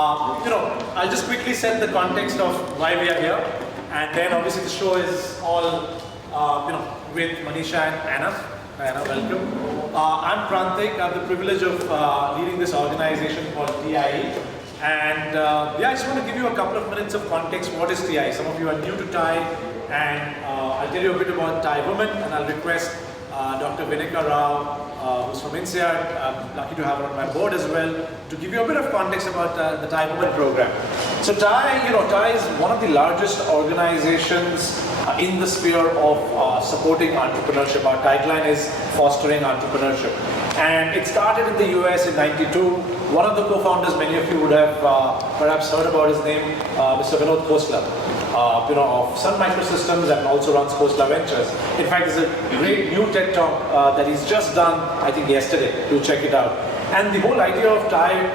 I'll just quickly set the context of why we are here, and then obviously the show is all, with Manisha and Anna. Anna, welcome. I'm Prantik. I have the privilege of leading this organization called TIE. And I just want to give you a couple of minutes of context. What is TIE? Some of you are new to TIE, and I'll tell you a bit about TIE Women, and I'll request Dr. Vinika Rao, who's from INSEAD, I'm lucky to have her on my board as well, to give you a bit of context about the TIE Women program. So TIE is one of the largest organizations in the sphere of supporting entrepreneurship. Our tagline is fostering entrepreneurship. And it started in the US in '92. One of the co-founders, many of you would have perhaps heard about his name, Mr. Vinod Khosla. Of Sun Microsystems, and also runs Khosla Ventures. In fact, there's a great new TED Talk that he's just done, I think yesterday. Do check it out. And the whole idea of TIE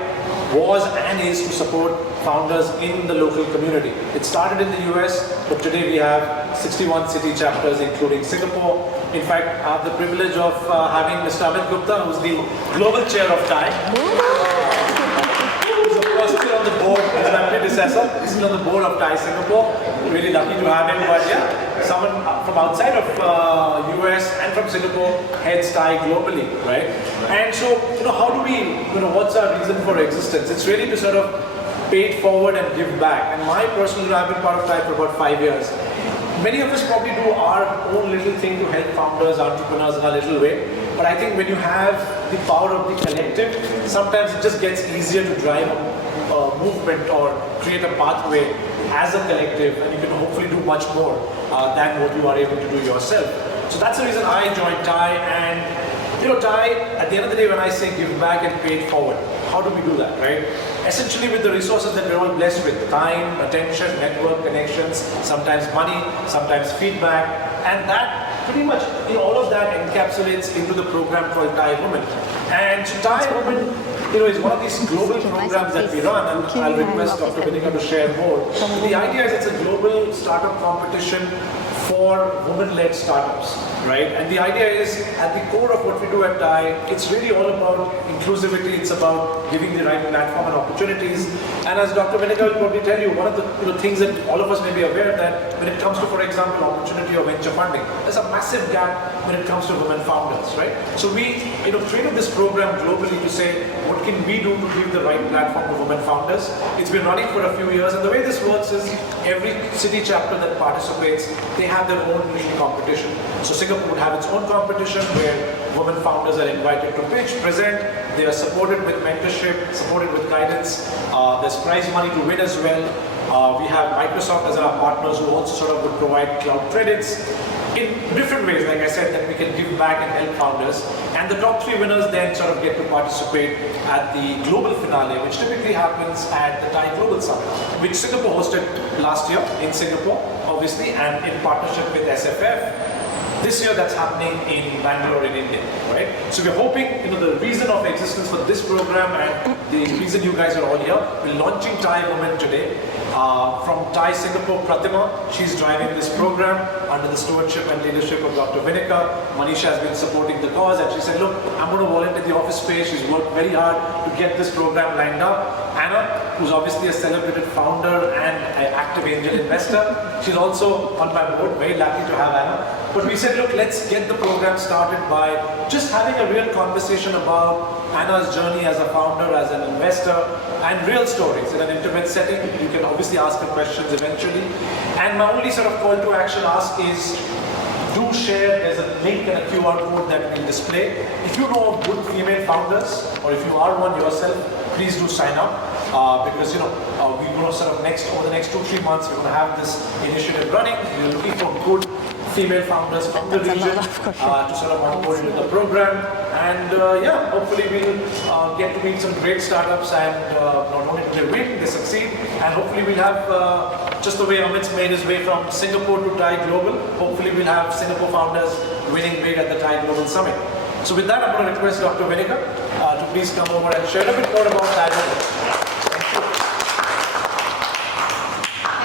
was and is to support founders in the local community. It started in the US, but today we have 61 city chapters, including Singapore. In fact, I have the privilege of having Mr. Amit Gupta, who's the global chair of TIE. Still on the board, he's my predecessor. He's still on the board of TIE Singapore. Really lucky to have him. But yeah, someone from outside of US and from Singapore heads TIE globally, right? And so, how do we, what's our reason for existence? It's really to sort of pay it forward and give back. And my personal, I've been part of TIE for about 5 years. Many of us probably do our own little thing to help founders, entrepreneurs in a little way. But I think when you have the power of the collective, sometimes it just gets easier to drive a movement or create a pathway as a collective, and you can hopefully do much more than what you are able to do yourself. So that's the reason I joined TIE. And TIE, at the end of the day, when I say give back and pay it forward, how do we do that, right? Essentially with the resources that we're all blessed with: time, attention, network, connections, sometimes money, sometimes feedback, and that pretty much, all of that encapsulates into the program called TIE Women. And so TIE Women, is one of these global programs that we run, and I'll request Dr. Vinika to share more. The idea is it's a global startup competition for women-led startups, right? And the idea is, at the core of what we do at TIE, it's really all about inclusivity. It's about giving the right platform and opportunities. And as Dr. Vinika will probably tell you, one of the things that all of us may be aware that when it comes to, for example, opportunity or venture funding, there's a massive gap when it comes to women founders, right? So we, created this program globally to say, what can we do to give the right platform to women founders? It's been running for a few years, and the way this works is every city chapter that participates, they have their own little competition. So Singapore would have its own competition where women founders are invited to pitch, present. They are supported with mentorship, supported with guidance. There's prize money to win as well. We have Microsoft as our partners who also sort of would provide cloud credits in different ways, like I said, that we can give back and help founders. And the top 3 winners then sort of get to participate at the global finale, which typically happens at the TIE Global Summit, which Singapore hosted last year in Singapore, obviously, and in partnership with SFF. This year that's happening in Bangalore in India, right? So we're hoping, the reason of existence for this program and the reason you guys are all here, we're launching TIE Women today. From TIE Singapore, Pratima, she's driving this program under the stewardship and leadership of Dr. Vinika. Manisha has been supporting the cause, and she said, look, I'm going to volunteer the office space. She's worked very hard to get this program lined up. Anna, who's obviously a celebrated founder and an active angel investor, she's also on my board. Very lucky to have Anna. But we said, look, let's get the program started by just having a real conversation about Anna's journey as a founder, as an investor, and real stories in an intimate setting. You can obviously ask her questions eventually. And my only sort of call to action ask is, do share. There's a link and a QR code that we'll display. If you know of good female founders, or if you are one yourself, please do sign up. Because we're going to sort of over the next 2-3 months, we're going to have this initiative running. We're looking for good female founders from the region to sort of onboard into the program. And hopefully we'll get to meet some great startups, and not only do they win, they succeed. And hopefully we'll have, just the way Amit's made his way from Singapore to TIE Global, hopefully we'll have Singapore founders winning big at the TIE Global Summit. So with that, I'm going to request Dr. Vinika to please come over and share a bit more about TIE Global.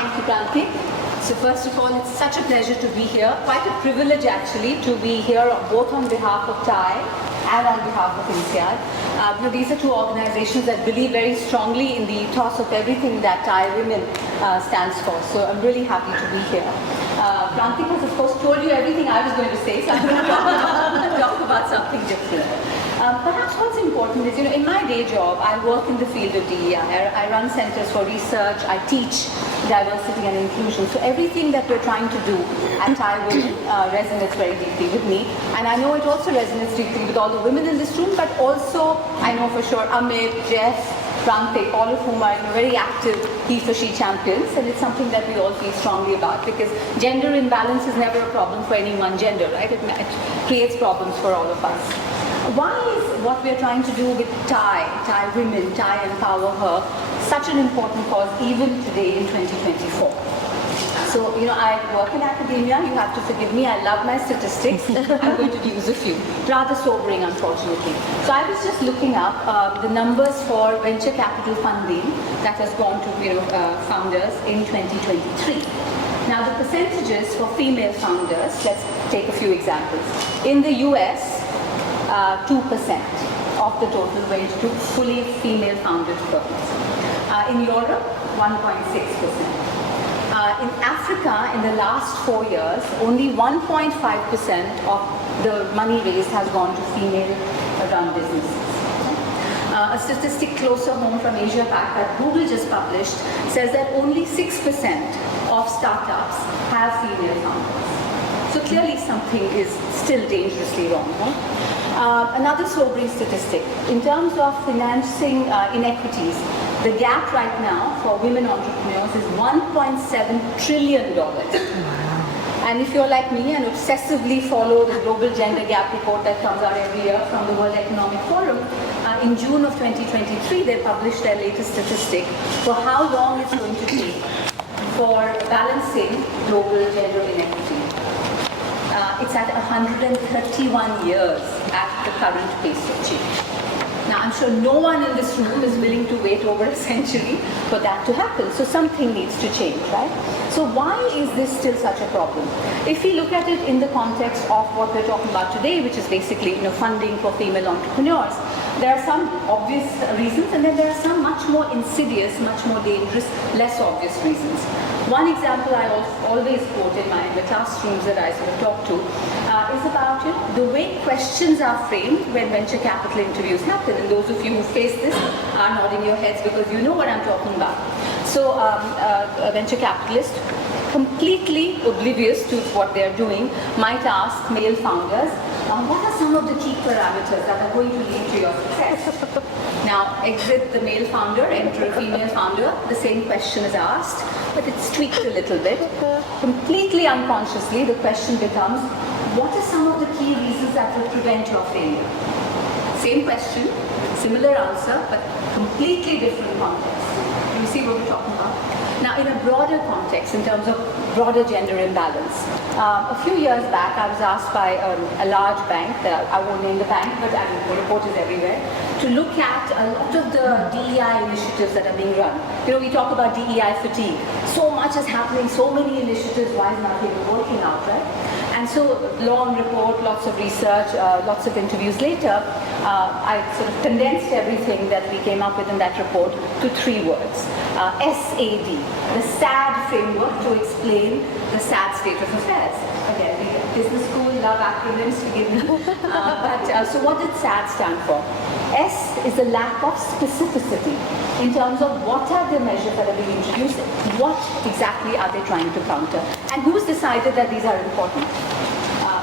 Thank you, Prantik. So first of all, it's such a pleasure to be here. Quite a privilege actually to be here both on behalf of TIE and on behalf of INSEAD. These are two organizations that believe very strongly in the ethos of everything that Thai Women stands for. So I'm really happy to be here. Prantik has, of course, told you everything I was going to say, so I'm going to talk about something different. Perhaps what's important is, in my day job, I work in the field of DEI. I run centers for research. I teach diversity and inclusion. So everything that we're trying to do at Thai Women resonates very deeply with me. And I know it also resonates deeply with all the women in this room, but also I know for sure Amit, Jeff, Prantik, all of whom are very active he for she champions, and it's something that we all feel strongly about, because gender imbalance is never a problem for any one gender, right? It creates problems for all of us. Why is what we're trying to do with Thai Women, TiEmpowerHer, such an important cause even today in 2024? So, I work in academia, you have to forgive me, I love my statistics. I'm going to use a few. Rather sobering, unfortunately. So I was just looking up the numbers for venture capital funding that has gone to founders in 2023. Now the percentages for female founders, let's take a few examples. In the US, 2% of the total went to fully female founded firms. In Europe, 1.6%. In Africa, in the last 4 years, only 1.5% of the money raised has gone to female-run businesses. A statistic closer home from Asia Pac that Google just published says that only 6% of startups have female founders. So clearly something is still dangerously wrong. Another sobering statistic, in terms of financing inequities, the gap right now for women entrepreneurs is $1.7 trillion. And if you're like me and obsessively follow the Global Gender Gap Report that comes out every year from the World Economic Forum, in June of 2023 they published their latest statistic for how long it's going to take for balancing global gender inequity. It's at 131 years at the current pace of change. Now, I'm sure no one in this room is willing to wait over a century for that to happen. So something needs to change, right? So why is this still such a problem? If we look at it in the context of what we're talking about today, which is basically funding for female entrepreneurs, there are some obvious reasons, and then there are some much more insidious, much more dangerous, less obvious reasons. One example I always quote in the classrooms that I sort of talk to is about the way questions are framed when venture capital interviews happen. And those of you who face this are nodding your heads because you know what I'm talking about. So a venture capitalist, completely oblivious to what they're doing, might ask male founders, what are some of the key parameters that are going to lead to your success? Now, exit the male founder, enter a female founder, the same question is asked, but it's tweaked a little bit. Completely unconsciously, the question becomes, what are some of the key reasons that will prevent your failure? Same question, similar answer, but completely different context. You see what we're talking about? Now, in a broader context, in terms of broader gender imbalance, a few years back, I was asked by a large bank, I won't name the bank, but the report is everywhere, to look at a lot of the DEI initiatives that are being run. We talk about DEI fatigue. So much is happening, so many initiatives, why is nothing working out, right? And so, long report, lots of research, lots of interviews later, I sort of condensed everything that we came up with in that report to 3 words. SAD, the SAD framework to explain the sad state of affairs. Again, business school, love acronyms, forgive me. So what did SAD stand for? S is a lack of specificity in terms of what are the measures that are being introduced, what exactly are they trying to counter, and who's decided that these are important?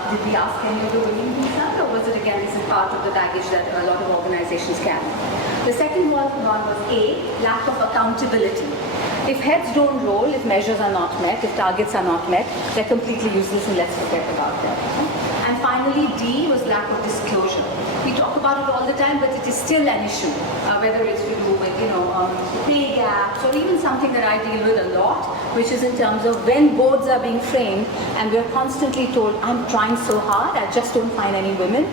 Did we ask any of the women who said, or was it again, this is part of the baggage that a lot of organizations carry? The second one was A, lack of accountability. If heads don't roll, if measures are not met, if targets are not met, they're completely useless and let's forget about them. And finally, D was lack of disclosure. We talk about it all the time, but it is still an issue, whether it's to do with, pay gaps, or even something that I deal with a lot, which is in terms of when boards are being framed and we're constantly told, I'm trying so hard, I just don't find any women.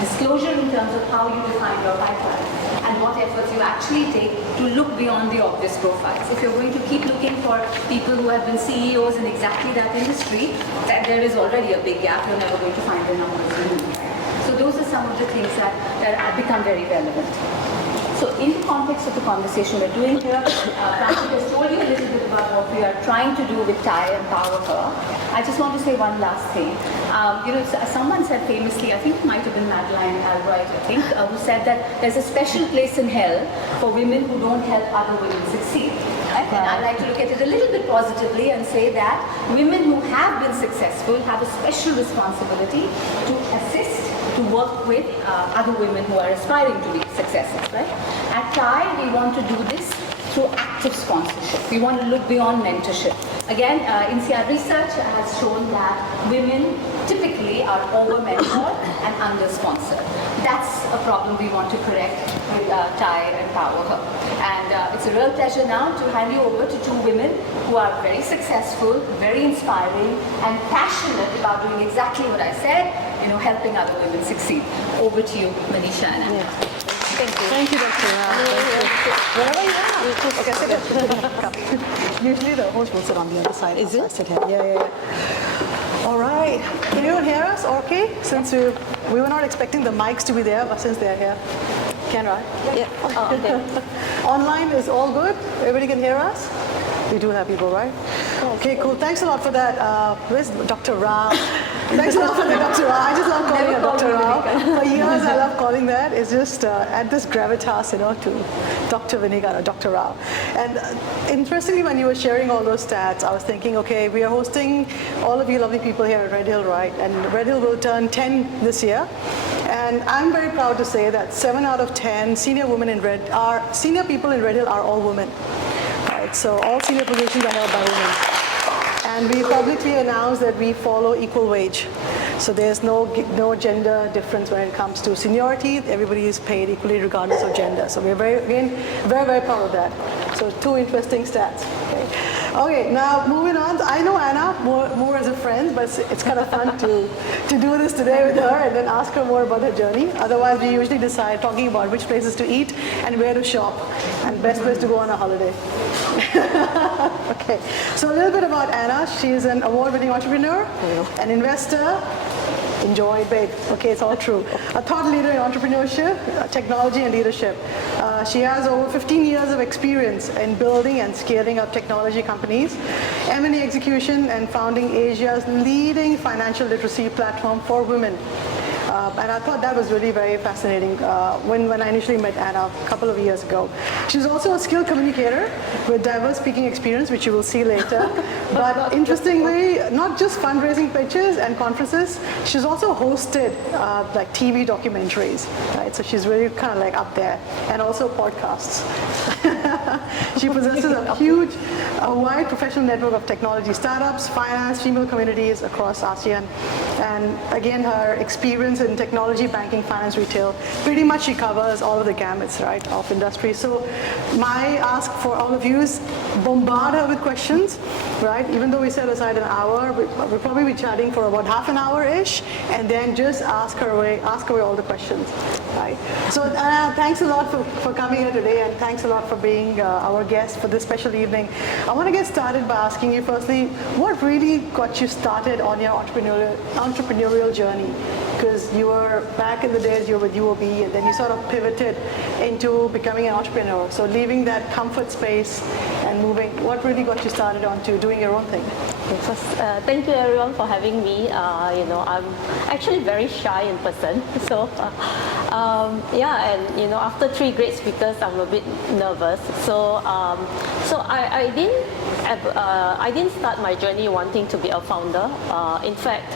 Disclosure in terms of how you define your pipeline and what efforts you actually take to look beyond the obvious profiles. If you're going to keep looking for people who have been CEOs in exactly that industry, then there is already a big gap. You're never going to find the numbers. So those those are some of the things that have become very relevant. So in the context of the conversation we're doing here, Prantik has told you a little bit about what we are trying to do with TiEmpowerHer. I just want to say one last thing. Someone said famously, I think it might have been Madeline Albright, I think, who said that there's a special place in hell for women who don't help other women succeed. Right? And I like to look at it a little bit positively and say that women who have been successful have a special responsibility to assist, to work with other women who are aspiring to be successes, right? At TiE, we want to do this through active sponsorship. We want to look beyond mentorship. Again, INSEAD research has shown that women typically are over-mentored and under-sponsored. That's a problem we want to correct with TiEmpowerHer. And it's a real pleasure now to hand you over to two women who are very successful, very inspiring, and passionate about doing exactly what I said, helping other women succeed. Over to you, Manisha and Anna. Yeah. Thank you. Thank you, Dr. Wherever you are. Okay, sit here. Usually the host will sit on the other side. Is it? Sit here. Yeah. All right. Can you hear us? Okay. Since we were not expecting the mics to be there, but since they're here, can I? Yeah. Oh, okay. Online is all good? Everybody can hear us? We do have people, right? Okay, cool. Thanks a lot for that. Where's Dr. Rao? Thanks a lot for that, Dr. Rao. I just love calling her Dr. Rao. For years, I love calling that. It's just add this gravitas, to Dr. Vinegar or Dr. Rao. And interestingly, when you were sharing all those stats, I was thinking, okay, we are hosting all of you lovely people here at Red Hill, right? And Red Hill will turn 10 this year. And I'm very proud to say that 7 out of 10 senior people in Red Hill are all women. Right? So all senior positions are held by women. And we publicly announced that we follow equal wage. So there's no gender difference when it comes to seniority. Everybody is paid equally regardless of gender. So we're very, very proud of that. So two interesting stats. Okay, now moving on. I know Anna more as a friend, but it's kind of fun to do this today with her and then ask her more about her journey. Otherwise, we usually decide talking about which places to eat and where to shop and best place to go on a holiday. Okay, so a little bit about Anna. She's an award-winning entrepreneur, an investor. Enjoy big. Okay, it's all true. A thought leader in entrepreneurship, technology, and leadership. She has over 15 years of experience in building and scaling up technology companies, M&A execution, and founding Asia's leading financial literacy platform for women. And I thought that was really very fascinating when I initially met Anna a couple of years ago. She's also a skilled communicator with diverse speaking experience, which you will see later. But interestingly, not just fundraising pitches and conferences, she's also hosted like TV documentaries, right? So she's really kind of like up there, and also podcasts. She possesses a wide professional network of technology startups, finance, female communities across ASEAN. And again, her experience in technology, banking, finance, retail, pretty much she covers all of the gamuts, right, of industry. So my ask for all of you is bombard her with questions, right? Even though we set aside an hour, we'll probably be chatting for about half an hour-ish, and then just ask her away all the questions, right? So thanks a lot for coming here today, and thanks a lot for being our guest for this special evening. I want to get started by asking you firstly, what really got you started on your entrepreneurial journey? Because you were, back in the days, you were with UOB, and then you sort of pivoted into becoming an entrepreneur. So leaving that comfort space and moving, what really got you started onto doing your own thing? First, thank you everyone for having me. I'm actually very shy in person, so and after 3 great speakers, I'm a bit nervous. So I didn't start my journey wanting to be a founder. In fact,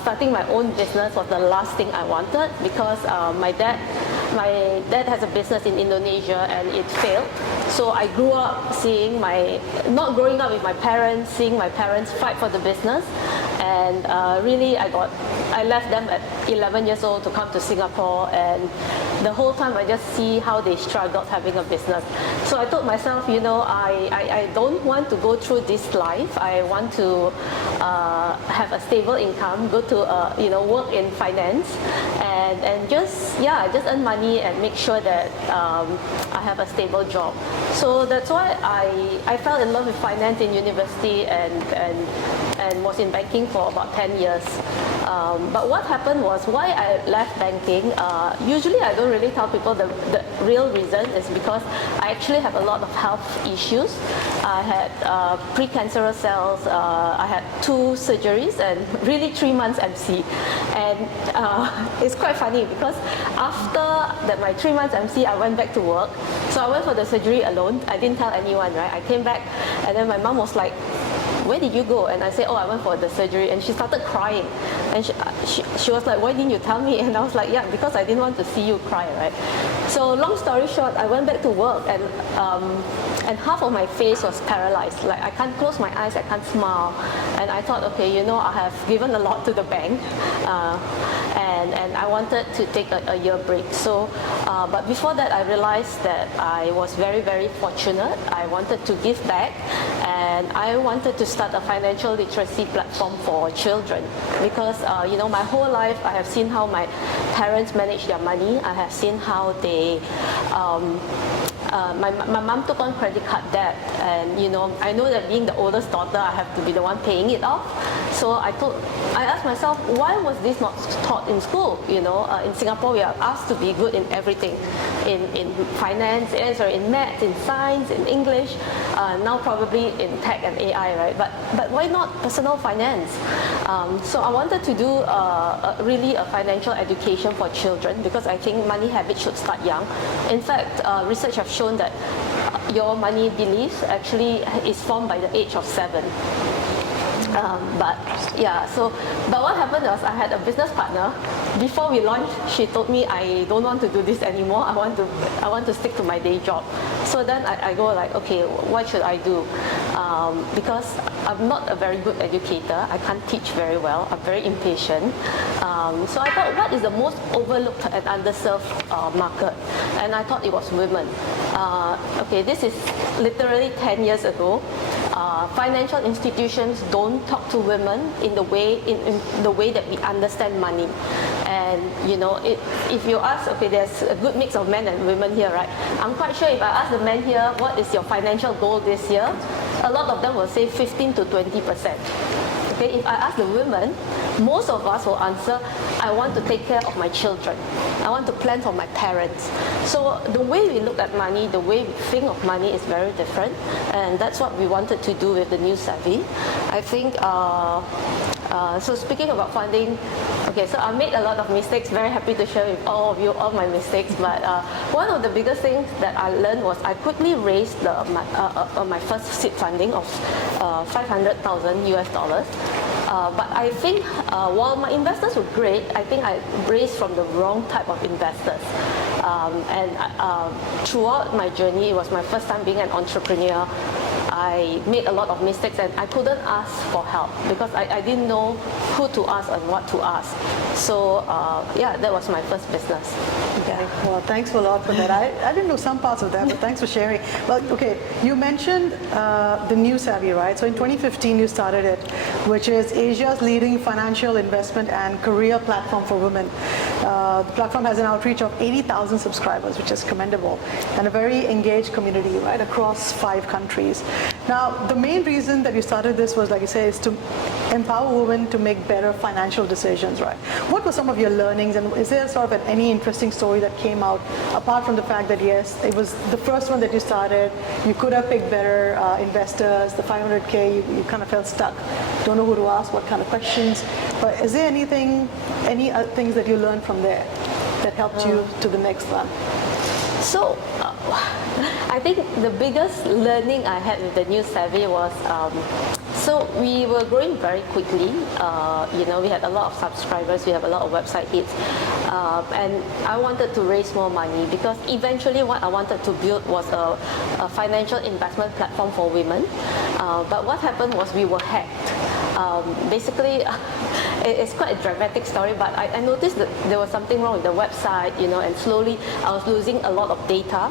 starting my own business was the last thing I wanted, because my dad has a business in Indonesia and it failed. So I grew up not growing up with my parents, seeing my parents fight for the business, and really I left them at 11 years old to come to Singapore, and the whole time I just see how they struggled having a business. So I told myself, I don't want to go through this life. I want to have a stable income, go to work in finance, and just earn money and make sure that I have a stable job. So that's why I fell in love with finance in university and was in banking for about 10 years. But what happened was why I left banking. Usually I don't really tell people the real reason is because I actually have a lot of health issues. I had precancerous cells, I had 2 surgeries and really 3 months MC. And it's quite funny because after my 3 months MC, I went back to work. So I went for the surgery alone. I didn't tell anyone, right? I came back and then my mom was like, where did you go? And I said, oh, I went for the surgery. And she started crying. And she was like, why didn't you tell me? And I was like, yeah, because I didn't want to see you cry, right? So long story short, I went back to work and half of my face was paralyzed. Like I can't close my eyes, I can't smile. And I thought, okay, you know, I have given a lot to the bank. And I wanted to take a year break. So, but before that, I realized that I was very, very fortunate. I wanted to give back. And I wanted to start a financial literacy platform for children because, you know, my whole life I have seen how my parents manage their money. I have seen how they, my mom took on credit card debt, and you know, I know that being the oldest daughter, I have to be the one paying it off. So I asked myself, why was this not taught in school? You know, in Singapore we are asked to be good in everything, in finance, in maths, in science, in English, now probably in tech and AI, right? But why not personal finance? So I wanted to do really a financial education for children because I think money habits should start young. In fact, research have shown that your money beliefs actually is formed by the age of 7. But what happened was I had a business partner. Before we launched, she told me I don't want to do this anymore. I want to stick to my day job. So then I go like, okay, what should I do? Because I'm not a very good educator. I can't teach very well. I'm very impatient. So I thought, what is the most overlooked and underserved market? And I thought it was women. Okay, this is literally 10 years ago. Financial institutions don't talk to women in the way that we understand money. And you know, if you ask, okay, there's a good mix of men and women here, right? I'm quite sure if I ask the men here, what is your financial goal this year? A lot of them will say 15 to 20%. Okay, if I ask the women, most of us will answer, I want to take care of my children. I want to plan for my parents. So the way we look at money, the way we think of money is very different. And that's what we wanted to do with the New Savvy. I think, so speaking about funding, okay, so I made a lot of mistakes. Very happy to share with all of you all my mistakes. But one of the biggest things that I learned was I quickly raised my first seed funding of $500,000 US. But I think while my investors were great, I think I raised from the wrong type of investors. Throughout my journey, it was my first time being an entrepreneur. I made a lot of mistakes and I couldn't ask for help because I didn't know who to ask and what to ask. So yeah, that was my first business. Okay, well, thanks a lot for that. I didn't know some parts of that, but thanks for sharing. Well, okay, you mentioned the New Savvy, right? So in 2015, you started it, which is Asia's leading financial investment and career platform for women. The platform has an outreach of 80,000 subscribers, which is commendable, and a very engaged community, right, across 5 countries. Now, the main reason that you started this was, like you say, is to empower women to make better financial decisions, right? What were some of your learnings, and is there sort of any interesting story that came out, apart from the fact that, yes, it was the first one that you started, you could have picked better investors, the 500K, you kind of felt stuck, don't know who to ask, what kind of questions, but is there any things that you learned from there that helped you to the next one? So, I think the biggest learning I had with the New Savvy was, so we were growing very quickly. You know, we had a lot of subscribers, we have a lot of website hits, and I wanted to raise more money because eventually what I wanted to build was a financial investment platform for women. But what happened was we were hacked. Basically, it's quite a dramatic story, but I noticed that there was something wrong with the website, you know, and slowly I was losing a lot of data,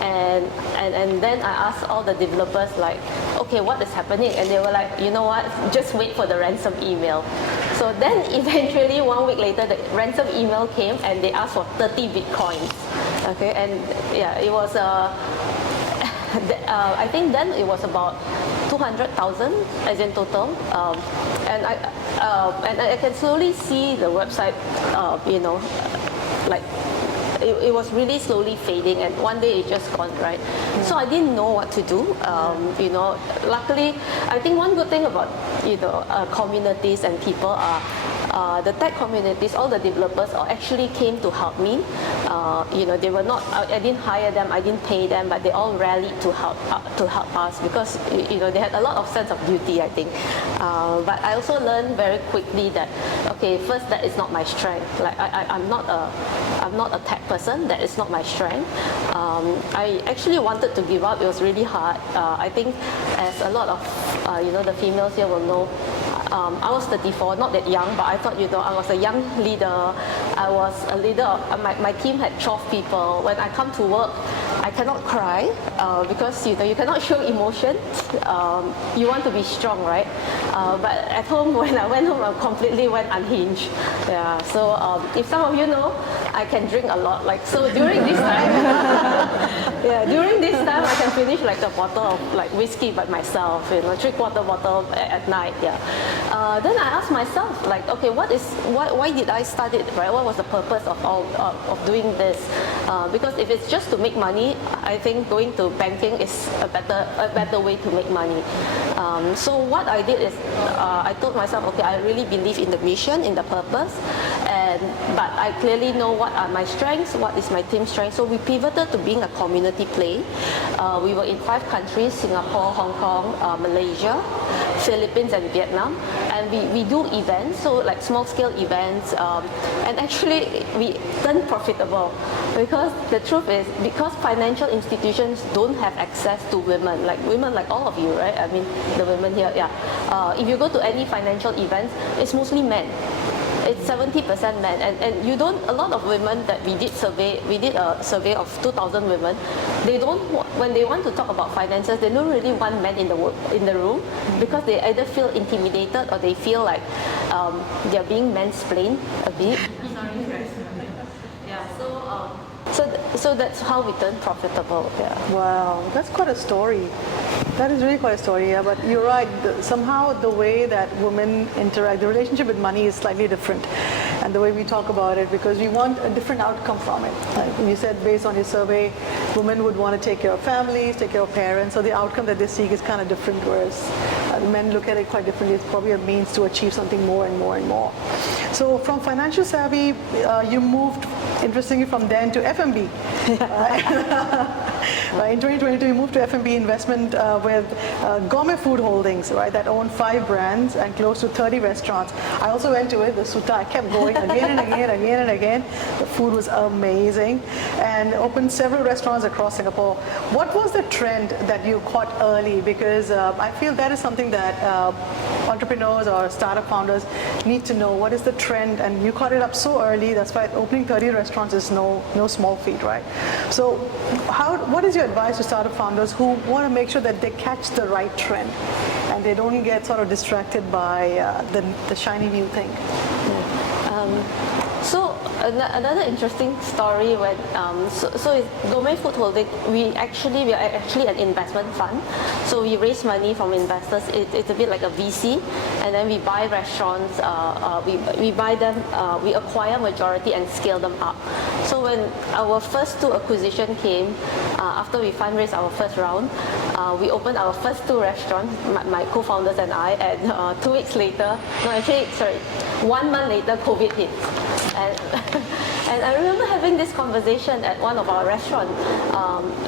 and then I asked all the developers like, okay, what is happening? And they were like, you know what, just wait for the ransom email. So then eventually 1 week later, the ransom email came and they asked for 30 Bitcoins. Okay, and yeah, it was I think then it was about 200,000 as in total, and I can slowly see the website, like it was really slowly fading, and one day it just gone, right? So I didn't know what to do. Luckily, I think one good thing about communities and people are the tech communities, all the developers actually came to help me. They were not, I didn't hire them, I didn't pay them, but they all rallied to help us because they had a lot of sense of duty, I think. But I also learned very quickly that first, that is not my strength. Like I'm not a tech person. That is not my strength. I actually wanted to give up. It was really hard. I think, as a lot of the females here will know, I was 34, not that young, but I thought, I was a young leader. I was a leader. My team had 12 people. When I come to work, I cannot cry because you cannot show emotion. You want to be strong, right? But at home, when I went home, I completely went unhinged. Yeah. So if some of you know, I can drink a lot. Like, so during this time, during this time, I can finish like a bottle of like whiskey by myself. 3/4 bottle at night. Yeah. Then I asked myself, like, okay, why did I start it, right? What was the purpose of doing this? Because if it's just to make money, I think going to banking is a better way to make money. So what I did is I told myself, okay, I really believe in the mission, in the purpose, but I clearly know what are my strengths, what is my team's strength. So we pivoted to being a community play. We were in 5 countries: Singapore, Hong Kong, Malaysia, Philippines, and Vietnam. And we do events, so like small scale events, and actually we turned profitable, because the truth is, because financial institutions don't have access to women like all of you, right? I mean, the women here, yeah. If you go to any financial events, it's mostly men. It's 70% men, and you don't. A lot of women that we did a survey of 2,000 women. They don't, when they want to talk about finances, they don't really want men in the room, because they either feel intimidated or they feel like they're being mansplained a bit. Yeah. So that's how we turn profitable. Yeah. Wow, that's quite a story. That is really quite a story, yeah. But you're right. Somehow the way that women interact, the relationship with money is slightly different, and the way we talk about it, because we want a different outcome from it. Like you said, based on your survey, women would want to take care of families, take care of parents. So the outcome that they seek is kind of different, whereas men look at it quite differently. It's probably a means to achieve something more and more and more. So from financial savvy, you moved, interestingly, from then to F&B. Right, in 2022, you moved to F&B investment with Gourmet Food Holdings, right, that owned 5 brands and close to 30 restaurants. I also went to it, the Sutta. I kept going again and again. The food was amazing, and opened several restaurants across Singapore. What was the trend that you caught early? Because I feel that is something that entrepreneurs or startup founders need to know. What is the trend? And you caught it up so early. That's why opening 30 restaurants is no small feat, right? So what is your advice to startup founders who want to make sure that they catch the right trend and they don't get sort of distracted by the shiny new thing? So another interesting story when so Gourmet Food Holding, we are actually an investment fund. So we raise money from investors. It's a bit like a VC, and then we buy restaurants. We buy them. We acquire majority and scale them up. So when our first 2 acquisition came, after we fundraised our first round, we opened our first 2 restaurants, my co-founders and I, and 2 weeks later, 1 month later, COVID hit. And I remember having this conversation at one of our restaurants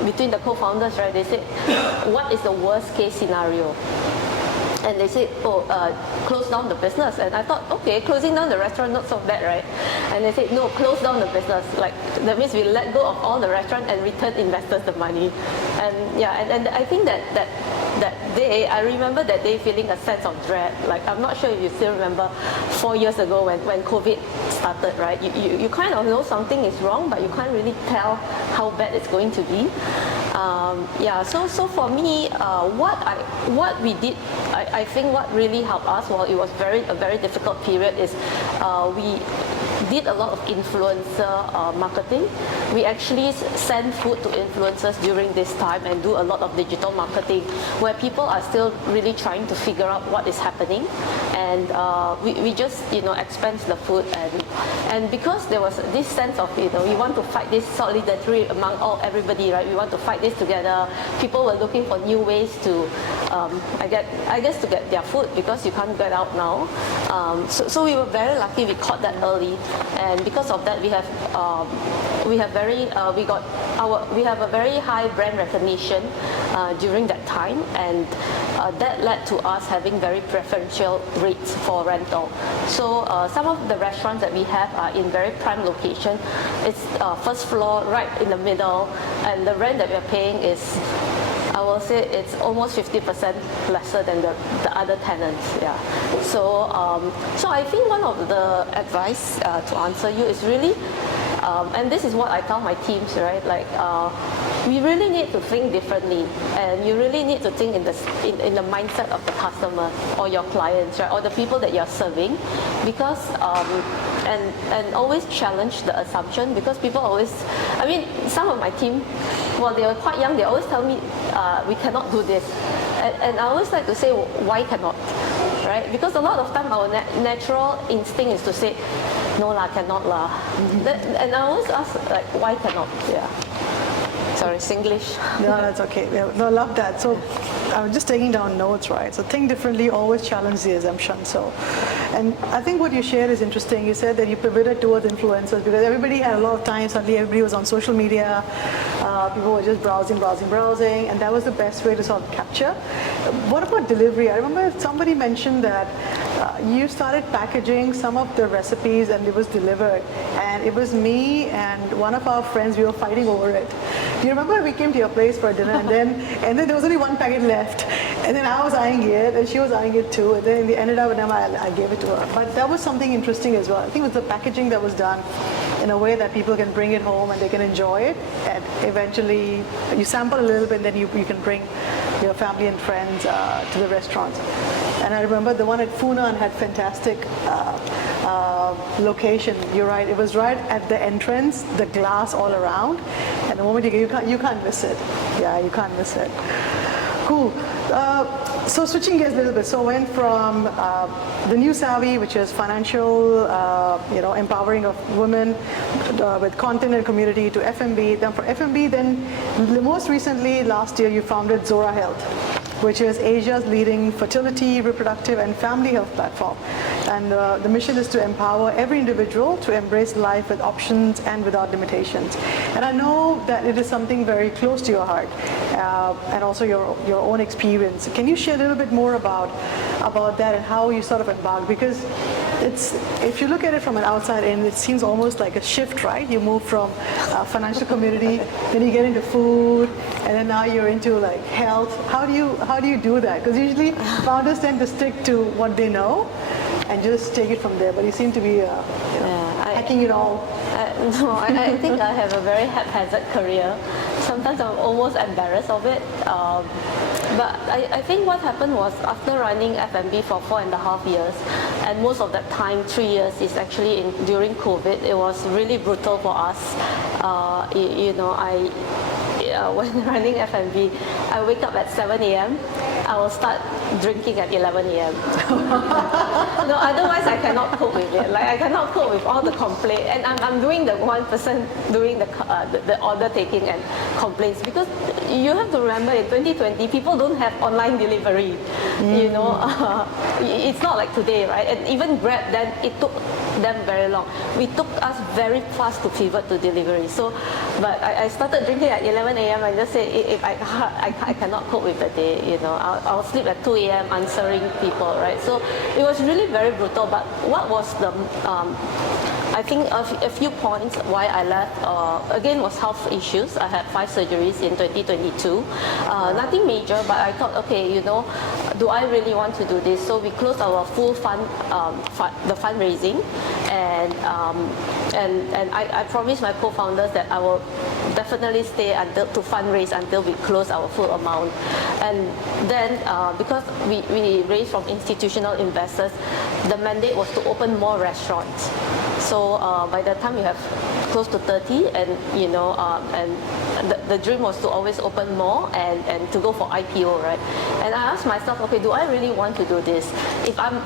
between the co-founders, right? They said, what is the worst case scenario? And they said, close down the business. And I thought, okay, closing down the restaurant, not so bad, right? And they said, no, close down the business. Like, that means we let go of all the restaurant and return investors the money. And yeah, and I think that day, I remember that day feeling a sense of dread. Like, I'm not sure if you still remember 4 years ago when COVID started, right? You kind of know something is wrong, but you can't really tell how bad it's going to be. Yeah, so for me, what we did, I think what really helped us while it was a very difficult period is we did a lot of influencer marketing. We actually send food to influencers during this time and do a lot of digital marketing where people are still really trying to figure out what is happening, and we just expense the food, and because there was this sense of we want to fight this solidarity among everybody, right? We want to fight this together. People were looking for new ways to I guess to get their food because you can't get out now. So we were very lucky we caught that early, and because of that we have a very high brand recognition during that time, and that led to us having very preferential rates for rental. So some of the restaurants that we have are in very prime location. It's first floor right in the middle, and the rent that we're paying is, I will say, it's almost 50% lesser than the other tenants. Yeah. So I think one of the advice to answer you is really, and this is what I tell my teams, right? Like we really need to think differently, and you really need to think in the mindset of the customer or your clients, right, or the people that you're serving, because and always challenge the assumption, because people always, I mean, some of my team, while they were quite young, they always tell me we cannot do this, and I always like to say, why cannot, right? Because a lot of time our natural instinct is to say, no lah, cannot lah. And I always ask, like, why cannot? Yeah. Sorry, Singlish. No, that's okay. Yeah, no, I love that. So I'm just taking down notes, right? So think differently, always challenge the assumption. So, and I think what you shared is interesting. You said that you pivoted towards influencers because everybody had a lot of time. Suddenly everybody was on social media. People were just browsing, and that was the best way to sort of capture. What about delivery? I remember somebody mentioned that you started packaging some of the recipes and it was delivered. And it was me and one of our friends, we were fighting over it. Do you remember we came to your place for dinner and then there was only one packet left, and then I was eyeing it and she was eyeing it too, and then it ended up and I gave it to her. But that was something interesting as well. I think it was the packaging that was done in a way that people can bring it home and they can enjoy it, and eventually you sample a little bit and then you can bring your family and friends to the restaurants. And I remember the one at Funan had fantastic location. You're right, it was right at the entrance, the glass all around, and the moment you can't miss it. Yeah, you can't miss it. Cool. So switching gears a little bit, so I went from the new savvy, which is financial, empowering of women with content and community, to F&B. Then for F&B, then most recently last year you founded Zora Health, which is Asia's leading fertility, reproductive, and family health platform. And the mission is to empower every individual to embrace life with options and without limitations. And I know that it is something very close to your heart, and also your own experience. Can you share a little bit more about that and how you sort of embarked? Because if you look at it from an outside in, it seems almost like a shift, right? You move from financial community, then you get into food, and then now you're into like health. How do you do that? Because usually founders tend to stick to what they know and just take it from there. But you seem to be hacking it all. No, I think I have a very haphazard career. Sometimes I'm almost embarrassed of it. But I think what happened was, after running F&B for 4.5 years, and most of that time, 3 years, is actually during COVID. It was really brutal for us. When running F&B, I wake up at 7 a.m. I will start drinking at 11 a.m. No, otherwise I cannot cope with it. Like, I cannot cope with all the complaints, and I'm doing the one person doing the order taking and complaints, because you have to remember, in 2020 people don't have online delivery. It's not like today, right? And even Grab, then it took them very long. We took us very fast to pivot to delivery. So, but I started drinking at 11 a.m. I just say, if I cannot cope with the day, I'll sleep at 2 a.m. answering people, right? So it was really very brutal. But what was the I think a few points why I left, again, was health issues. I had 5 surgeries in 2022. Nothing major, but I thought, okay, do I really want to do this? So we closed our full the fundraising, and I promised my co-founders that I will definitely stay to fundraise until we close our full amount. And then because we raised from institutional investors, the mandate was to open more restaurants. So by the time you have close to 30, and the dream was to always open more and to go for IPO, right? And I asked myself, okay, do I really want to do this? If I'm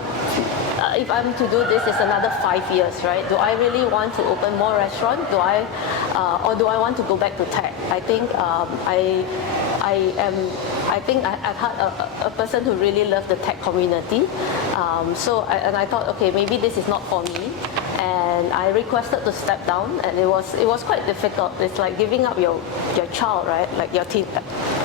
to do this, it's another 5 years, right? Do I really want to open more restaurants? Or do I want to go back to tech? I think I've had a person who really loved the tech community. And I thought, okay, maybe this is not for me. And I requested to step down, and it was quite difficult. It's like giving up your child, right? Like your teen.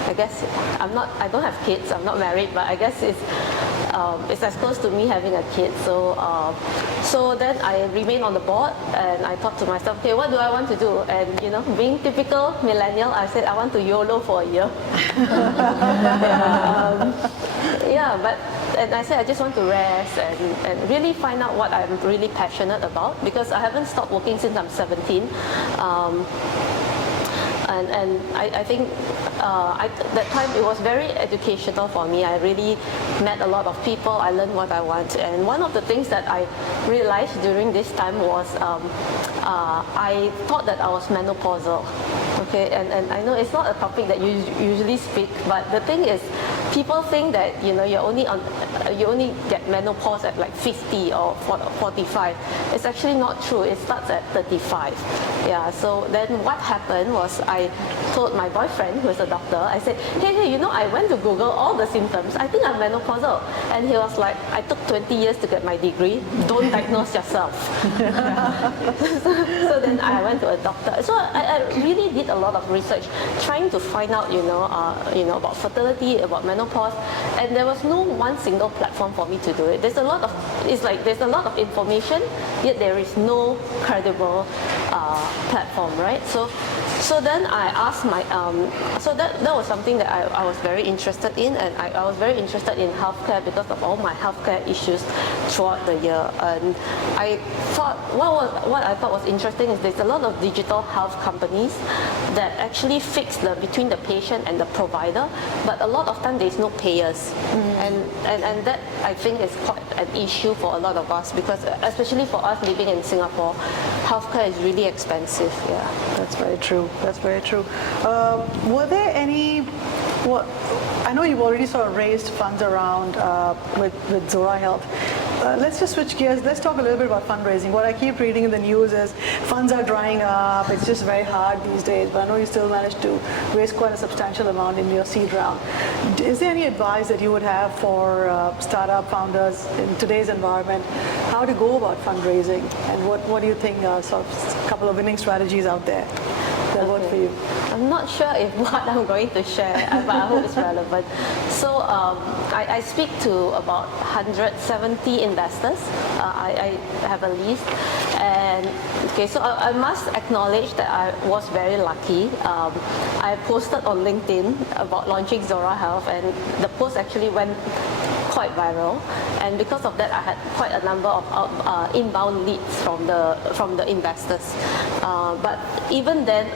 I guess I don't have kids. I'm not married, but I guess it's as close to me having a kid. So then I remained on the board, and I thought to myself, okay, what do I want to do? And being typical millennial, I said I want to YOLO for a year. And I said I just want to rest and really find out what I'm really passionate about, because I haven't stopped working since I'm 17. And I think that time it was very educational for me. I really met a lot of people. I learned what I want. And one of the things that I realized during this time was I thought that I was menopausal. Okay, and I know it's not a topic that you usually speak, but the thing is, people think that you only get menopause at like 50 or 45. It's actually not true. It starts at 35. Yeah. So then what happened was I told my boyfriend, who is a doctor, I said, hey, I went to Google all the symptoms. I think I'm menopausal. And he was like, I took 20 years to get my degree. Don't diagnose yourself. So then I went to a doctor. So I really did a lot of research trying to find out, about fertility, about menopause, and there was no one single platform for me to do it. There's a lot of information, yet there is no credible platform, right? So then I asked so that was something that I was very interested in, and I was very interested in healthcare because of all my healthcare issues throughout the year. And I thought, what I thought was interesting is there's a lot of digital health companies that actually fix between the patient and the provider, but a lot of time there's no payers. And that I think is quite an issue for a lot of us, because especially for us living in Singapore, healthcare is really expensive. Yeah, that's very true. That's very true. Were there any? I know you've already sort of raised funds around with Zora Health. Let's just switch gears. Let's talk a little bit about fundraising. What I keep reading in the news is funds are drying up. It's just very hard these days. But I know you still managed to raise quite a substantial amount in your seed round. Is there any advice that you would have for startup founders in today's environment? How to go about fundraising, and what do you think are sort of a couple of winning strategies out there that work for you? I'm not sure if what I'm going to share, but I hope it's relevant. So I speak to about 170 investors. I have a list. And okay, so I must acknowledge that I was very lucky. I posted on LinkedIn about launching Zora Health, and the post actually went quite viral, and because of that I had quite a number of inbound leads from the investors. But even then,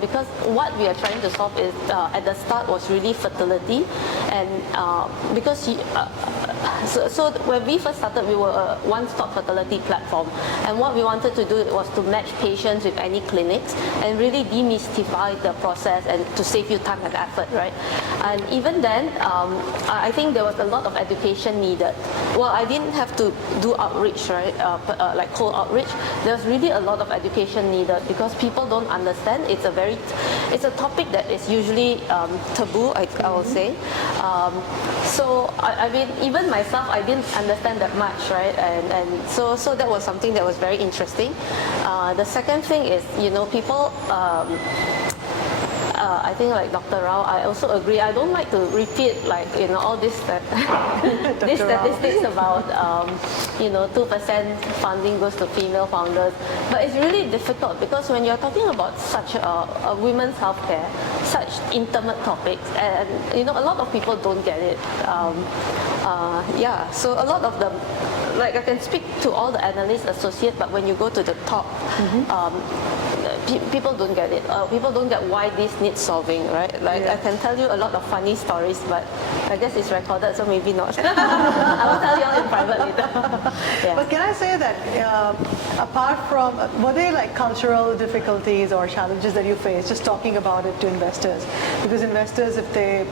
because what we are trying to solve is at the start was really fertility, and because so when we first started, we were a one-stop fertility platform, and what we wanted to do was to match patients with any clinics and really demystify the process and to save you time and effort, right? And even then, I think there was a lot of education needed. Well, I didn't have to do outreach, right? Like cold outreach. There's really a lot of education needed because people don't understand. It's a topic that is usually taboo, I will say. So I mean, even myself, I didn't understand that much, right? And so that was something that was very interesting. The second thing is, people. I think like Dr. Rao, I also agree. I don't like to repeat like all this these statistics about 2% funding goes to female founders. But it's really difficult because when you're talking about such a women's healthcare, such intimate topics, and a lot of people don't get it. So a lot of them, like I can speak to all the analysts, associates, but when you go to the top, people don't get it. People don't get why this needs solving, right? Like I can tell you a lot of funny stories, but I guess it's recorded, so maybe not. I will tell you all in private later. But can I say that apart from, were there like cultural difficulties or challenges that you faced just talking about it to investors? Because investors, if they,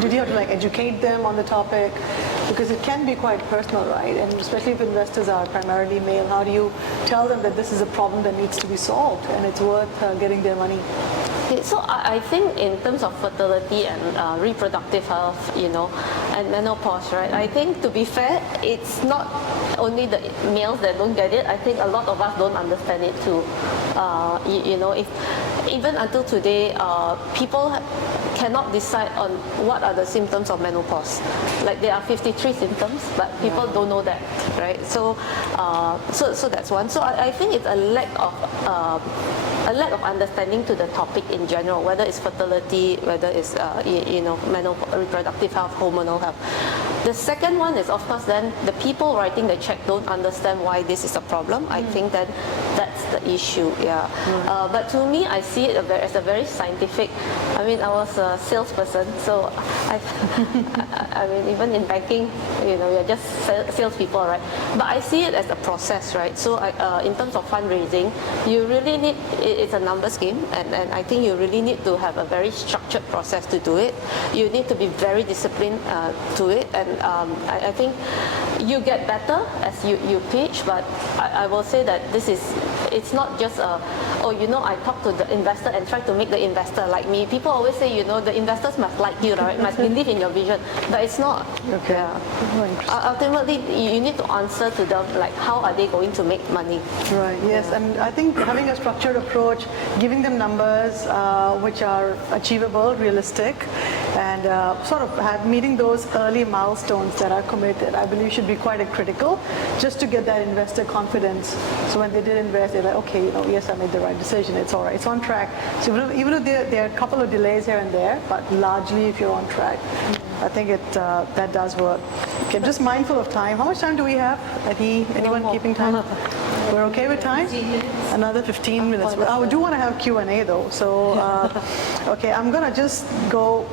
did you have to like educate them on the topic? Because it can be quite personal, right? And especially if investors are primarily male, how do you tell them that this is a problem that needs to be solved and it's worth getting their money? Okay, so I think in terms of fertility and reproductive health, and menopause, right? I think to be fair, it's not only the males that don't get it. I think a lot of us don't understand it too. If even until today, people cannot decide on what are the symptoms of menopause. Like there are 53 symptoms, but people don't know that, right? So that's one. So I think it's a lack of understanding to the topic in general, whether it's fertility, whether it's reproductive health, hormonal health. The second one is, of course, then the people writing the check don't understand why this is a problem. I think that that's the issue. But to me, I see it as a very scientific. I mean, I was a salesperson, so I mean, even in banking, you're just salespeople, right? But I see it as a process, right? So in terms of fundraising, you really need, it's a numbers game, and I think you really need to have a very structured process to do it. You need to be very disciplined to it, and I think you get better as you pitch, but I will say that it's not just I talk to the investor and try to make the investor like me. People always say, the investors must like you, right? Must believe in your vision, but it's not. Okay. Ultimately, you need to answer to them, like how are they going to make money? Right. Yes, and I think having a structured approach, giving them numbers which are achievable, realistic, and sort of meeting those early milestones that are committed, I believe should be quite critical, just to get that investor confidence. So when they did invest, they're like, okay, yes, I made the right decision. It's all right. It's on track. So even if there are a couple of delays here and there, but largely if you're on track, I think that does work. Okay, I'm just mindful of time. How much time do we have? Anyone keeping time? We're okay with time? 15 minutes. Another 15 minutes. I do want to have Q&A though. So, okay, I'm going to just go.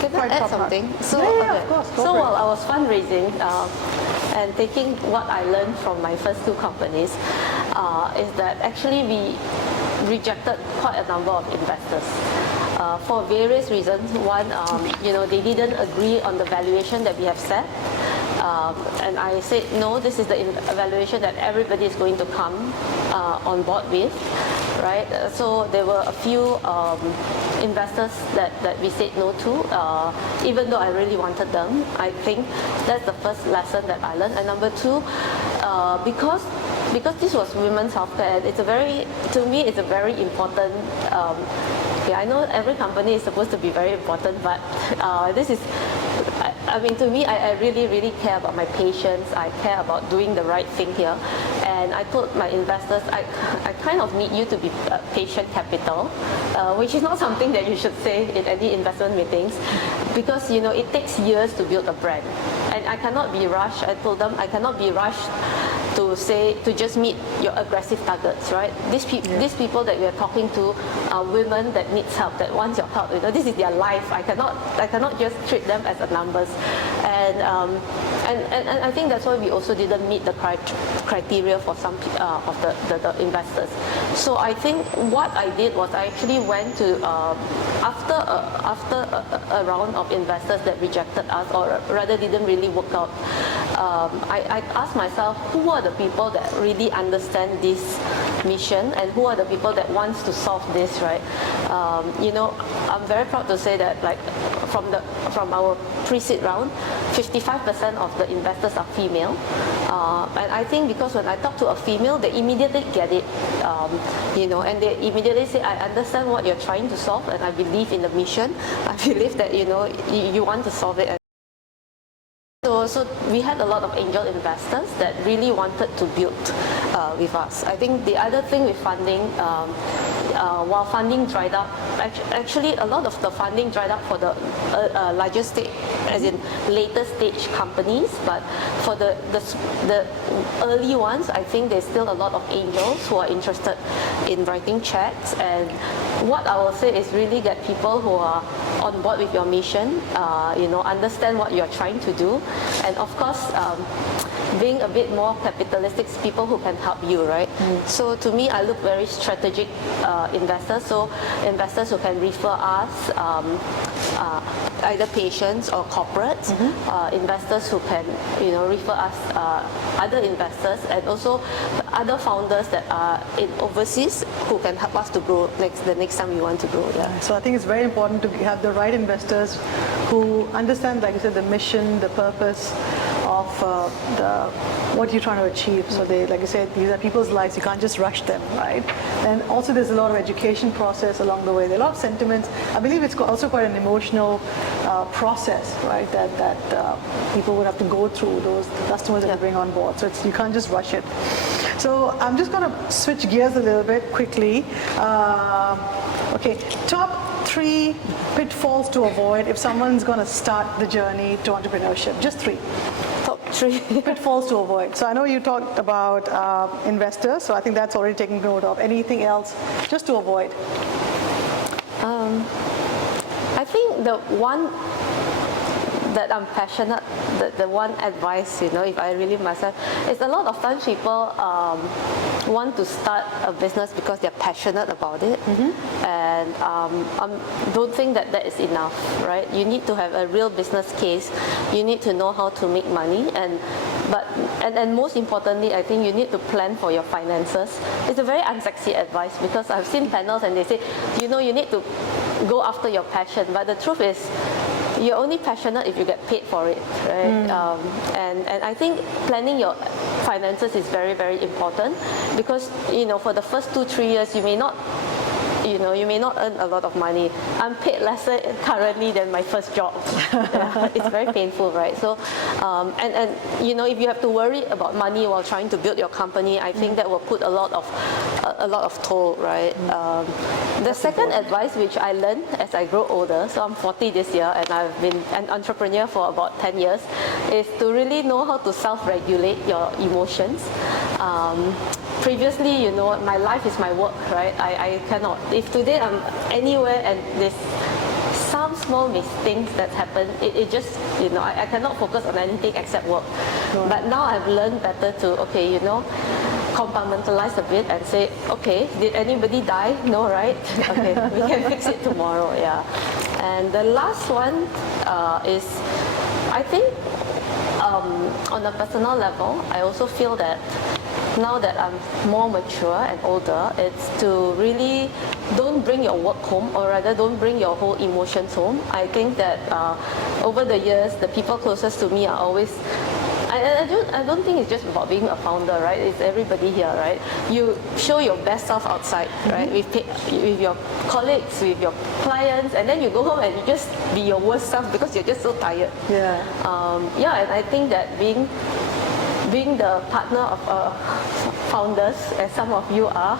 Can I add something? So, of course. So while I was fundraising and taking what I learned from my first two companies, is that actually we rejected quite a number of investors. For various reasons. One, they didn't agree on the valuation that we have set. And I said, no, this is the valuation that everybody is going to come on board with, right? So there were a few investors that we said no to, even though I really wanted them. I think that's the first lesson that I learned. And number two, because this was women's healthcare, to me, it's a very important. I know every company is supposed to be very important, but this is. I mean, to me, I really, really care about my patients. I care about doing the right thing here. And I told my investors, I kind of need you to be patient capital, which is not something that you should say in any investment meetings, because, it takes years to build a brand. And I cannot be rushed. I told them I cannot be rushed to just meet your aggressive targets, right? These people that we are talking to are women that needs help, that wants your help. This is their life. I cannot just treat them as a numbers. And I think that's why we also didn't meet the criteria for some of the investors. So I think what I did was I actually went to after a round of investors that rejected us, or rather didn't really work out. I asked myself, who are the people that really understand this mission, and who are the people that wants to solve this, right? You know, I'm very proud to say that, like, from our pre-seed round, 55% of the investors are female, and I think because when I talk to a female, they immediately get it, you know, and they immediately say, I understand what you're trying to solve, and I believe in the mission. I believe that, you know, you want to solve it. So we had a lot of angel investors that really wanted to build with us. I think the other thing with funding, while funding dried up, actually a lot of the funding dried up for the larger stage, as in later stage companies, but for the early ones, I think there's still a lot of angels who are interested in writing checks. And what I will say is really get people who are on board with your mission, you know, understand what you're trying to do, and of course, being a bit more capitalistic, people who can help you, right? So to me, I look very strategic investors, so investors who can refer us, either patients or corporates, investors who can, you know, refer us other investors, and also other founders that are in overseas who can help us to grow the next time we want to grow. Yeah. So I think it's very important to have the right investors who understand, like you said, the mission, the purpose of what you're trying to achieve. So they, like I said, these are people's lives. You can't just rush them, right? And also there's a lot of education process along the way. There are a lot of sentiments. I believe it's also quite an emotional process, right? That people would have to go through, those customers that you bring on board. So you can't just rush it. So I'm just going to switch gears a little bit quickly. Okay, top 3 pitfalls to avoid if someone's going to start the journey to entrepreneurship. Just 3. Top 3 pitfalls to avoid. So I know you talked about investors, so I think that's already taken note of. Anything else just to avoid? I think the one that I'm passionate, the one advice, you know, if I really myself, is a lot of times people want to start a business because they're passionate about it, and don't think that is enough, right? You need to have a real business case. You need to know how to make money, and most importantly, I think you need to plan for your finances. It's a very unsexy advice because I've seen panels and they say, you know, you need to go after your passion, but the truth is, you're only passionate if you get paid for it, right? And I think planning your finances is very, very important because, you know, for the first 2-3 years, you may not earn a lot of money. I'm paid lesser currently than my first job. Yeah, it's very painful, right? So, and you know, if you have to worry about money while trying to build your company, I think that will put a lot of toll, right? The second advice which I learned as I grow older, so I'm 40 this year and I've been an entrepreneur for about 10 years, is to really know how to self-regulate your emotions. Previously, you know, my life is my work, right? I cannot. If today I'm anywhere and there's some small mistakes that happen, it just, you know, I cannot focus on anything except work. Right. But now I've learned better to, okay, you know, compartmentalize a bit and say, okay, did anybody die? No, right? Okay, we can fix it tomorrow, yeah. And the last one is, I think, on a personal level, I also feel that now that I'm more mature and older, it's to really don't bring your work home, or rather don't bring your whole emotions home. I think that over the years, the people closest to me are always, I don't think it's just about being a founder, right? It's everybody here, right? You show your best self outside, right? With your colleagues, with your clients, and then you go home and you just be your worst self because you're just so tired. Yeah. And I think that being the partner of founders, as some of you are,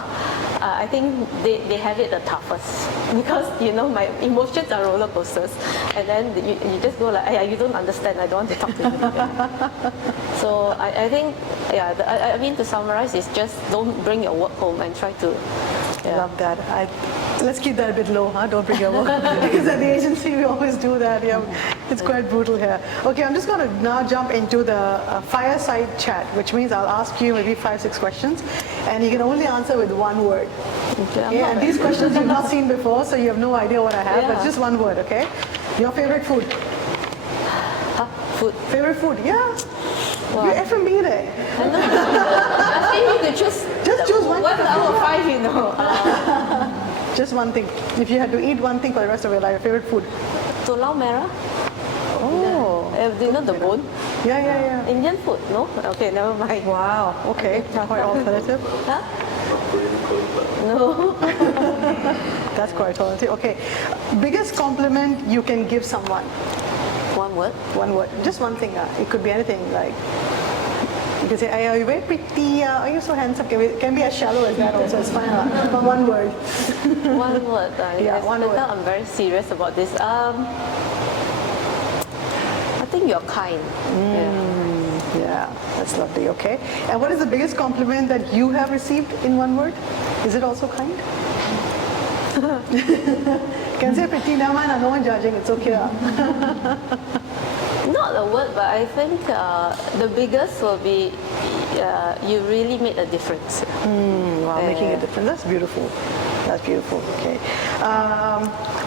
I think they have it the toughest because, you know, my emotions are roller coasters, and then you just go like, hey, you don't understand, I don't want to talk to you. So I think, yeah, I mean, to summarize, is just don't bring your work home and try to. Yeah. Love that. Let's keep that a bit low, huh? Don't bring your work because at the agency we always do that. Yeah, it's quite brutal here. Okay, I'm just going to now jump into the fireside chat, which means I'll ask you maybe 5-6 questions, and you can only answer with one word. Okay, and these questions you've not seen before, so you have no idea what I have, but just one word, okay? Your favorite food? Food. Favorite food? Yeah. You're FMB there. I know. I think you could choose. Just choose one. 1 hour 5, you know. Just one thing. If you had to eat one thing for the rest of your life, your favorite food? Tulang merah. Oh. Do you know the bone? Yeah. Indian food, no? Okay, never mind. Wow. Okay. Quite alternative. Huh? No. That's quite alternative. Okay. Biggest compliment you can give someone? One word. One word. Just one thing. It could be anything. Like you can say, "Are you very pretty? Are you so handsome?" Can be as shallow as that also. It's fine. But one word. One word. Yeah, one word. I'm very serious about this. I think you're kind. Yeah, that's lovely. Okay. And what is the biggest compliment that you have received in one word? Is it also kind? Can say pretty, never mind. No one judging. It's okay. Not a word, but I think the biggest will be you really made a difference. Wow, making a difference. That's beautiful. That's beautiful. Okay.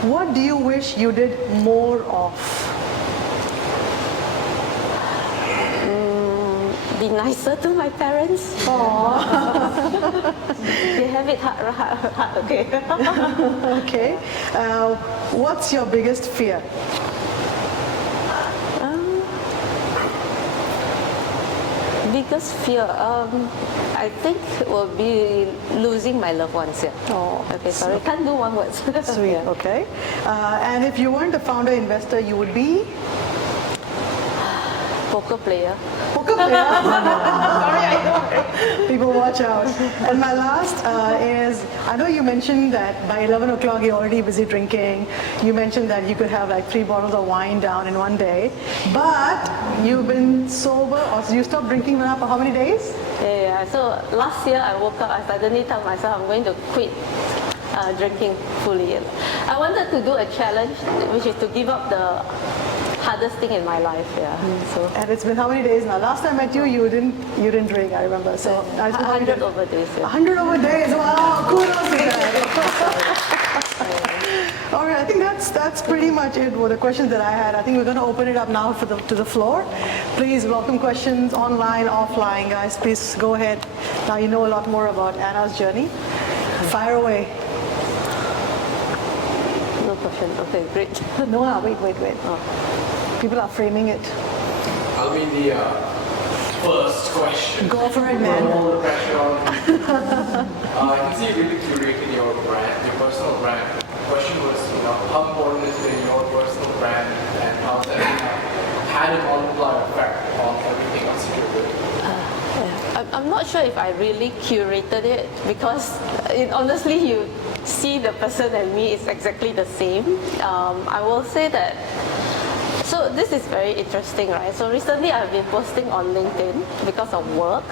What do you wish you did more of? Be nicer to my parents. They have it hard. Okay. Okay. What's your biggest fear? Biggest fear, I think will be losing my loved ones. Yeah. Oh, Okay, sorry, can't do one word. sweet. Yeah. Okay. And if you weren't a founder investor, you would be Poker player. poker player. Sorry, I know. People watch out. And my last is, I know you mentioned that by 11 o'clock you're already busy drinking. You mentioned that you could have like 3 bottles of wine down in one day. But you've been sober, or you stopped drinking now for how many days? Yeah. So last year I woke up, I suddenly tell myself I'm going to quit drinking fully. I wanted to do a challenge, which is to give up the hardest thing in my life. Yeah. So And it's been how many days now? Last time I met you, you didn't drink, I remember. So it's been how many 100 days? over days. Yeah. 100 over days. Wow, kudos to that. All right, I think that's pretty much it for the questions that I had. I think we're going to open it up now to the floor. Please welcome questions online, offline, guys. Please go ahead. Now you know a lot more about Anna's journey. Fire away. No question. Okay, great. No, wait. People are framing it. I'll be the first question. Go for it, man. All the pressure on you. I can see you really curated your brand, your personal brand. The question was, how important is it in your personal brand, and how has that had a multiplier effect on everything else you do? I'm not sure if I really curated it because honestly you see the person and me is exactly the same. I will say that, so this is very interesting, right? So recently I've been posting on LinkedIn because of work.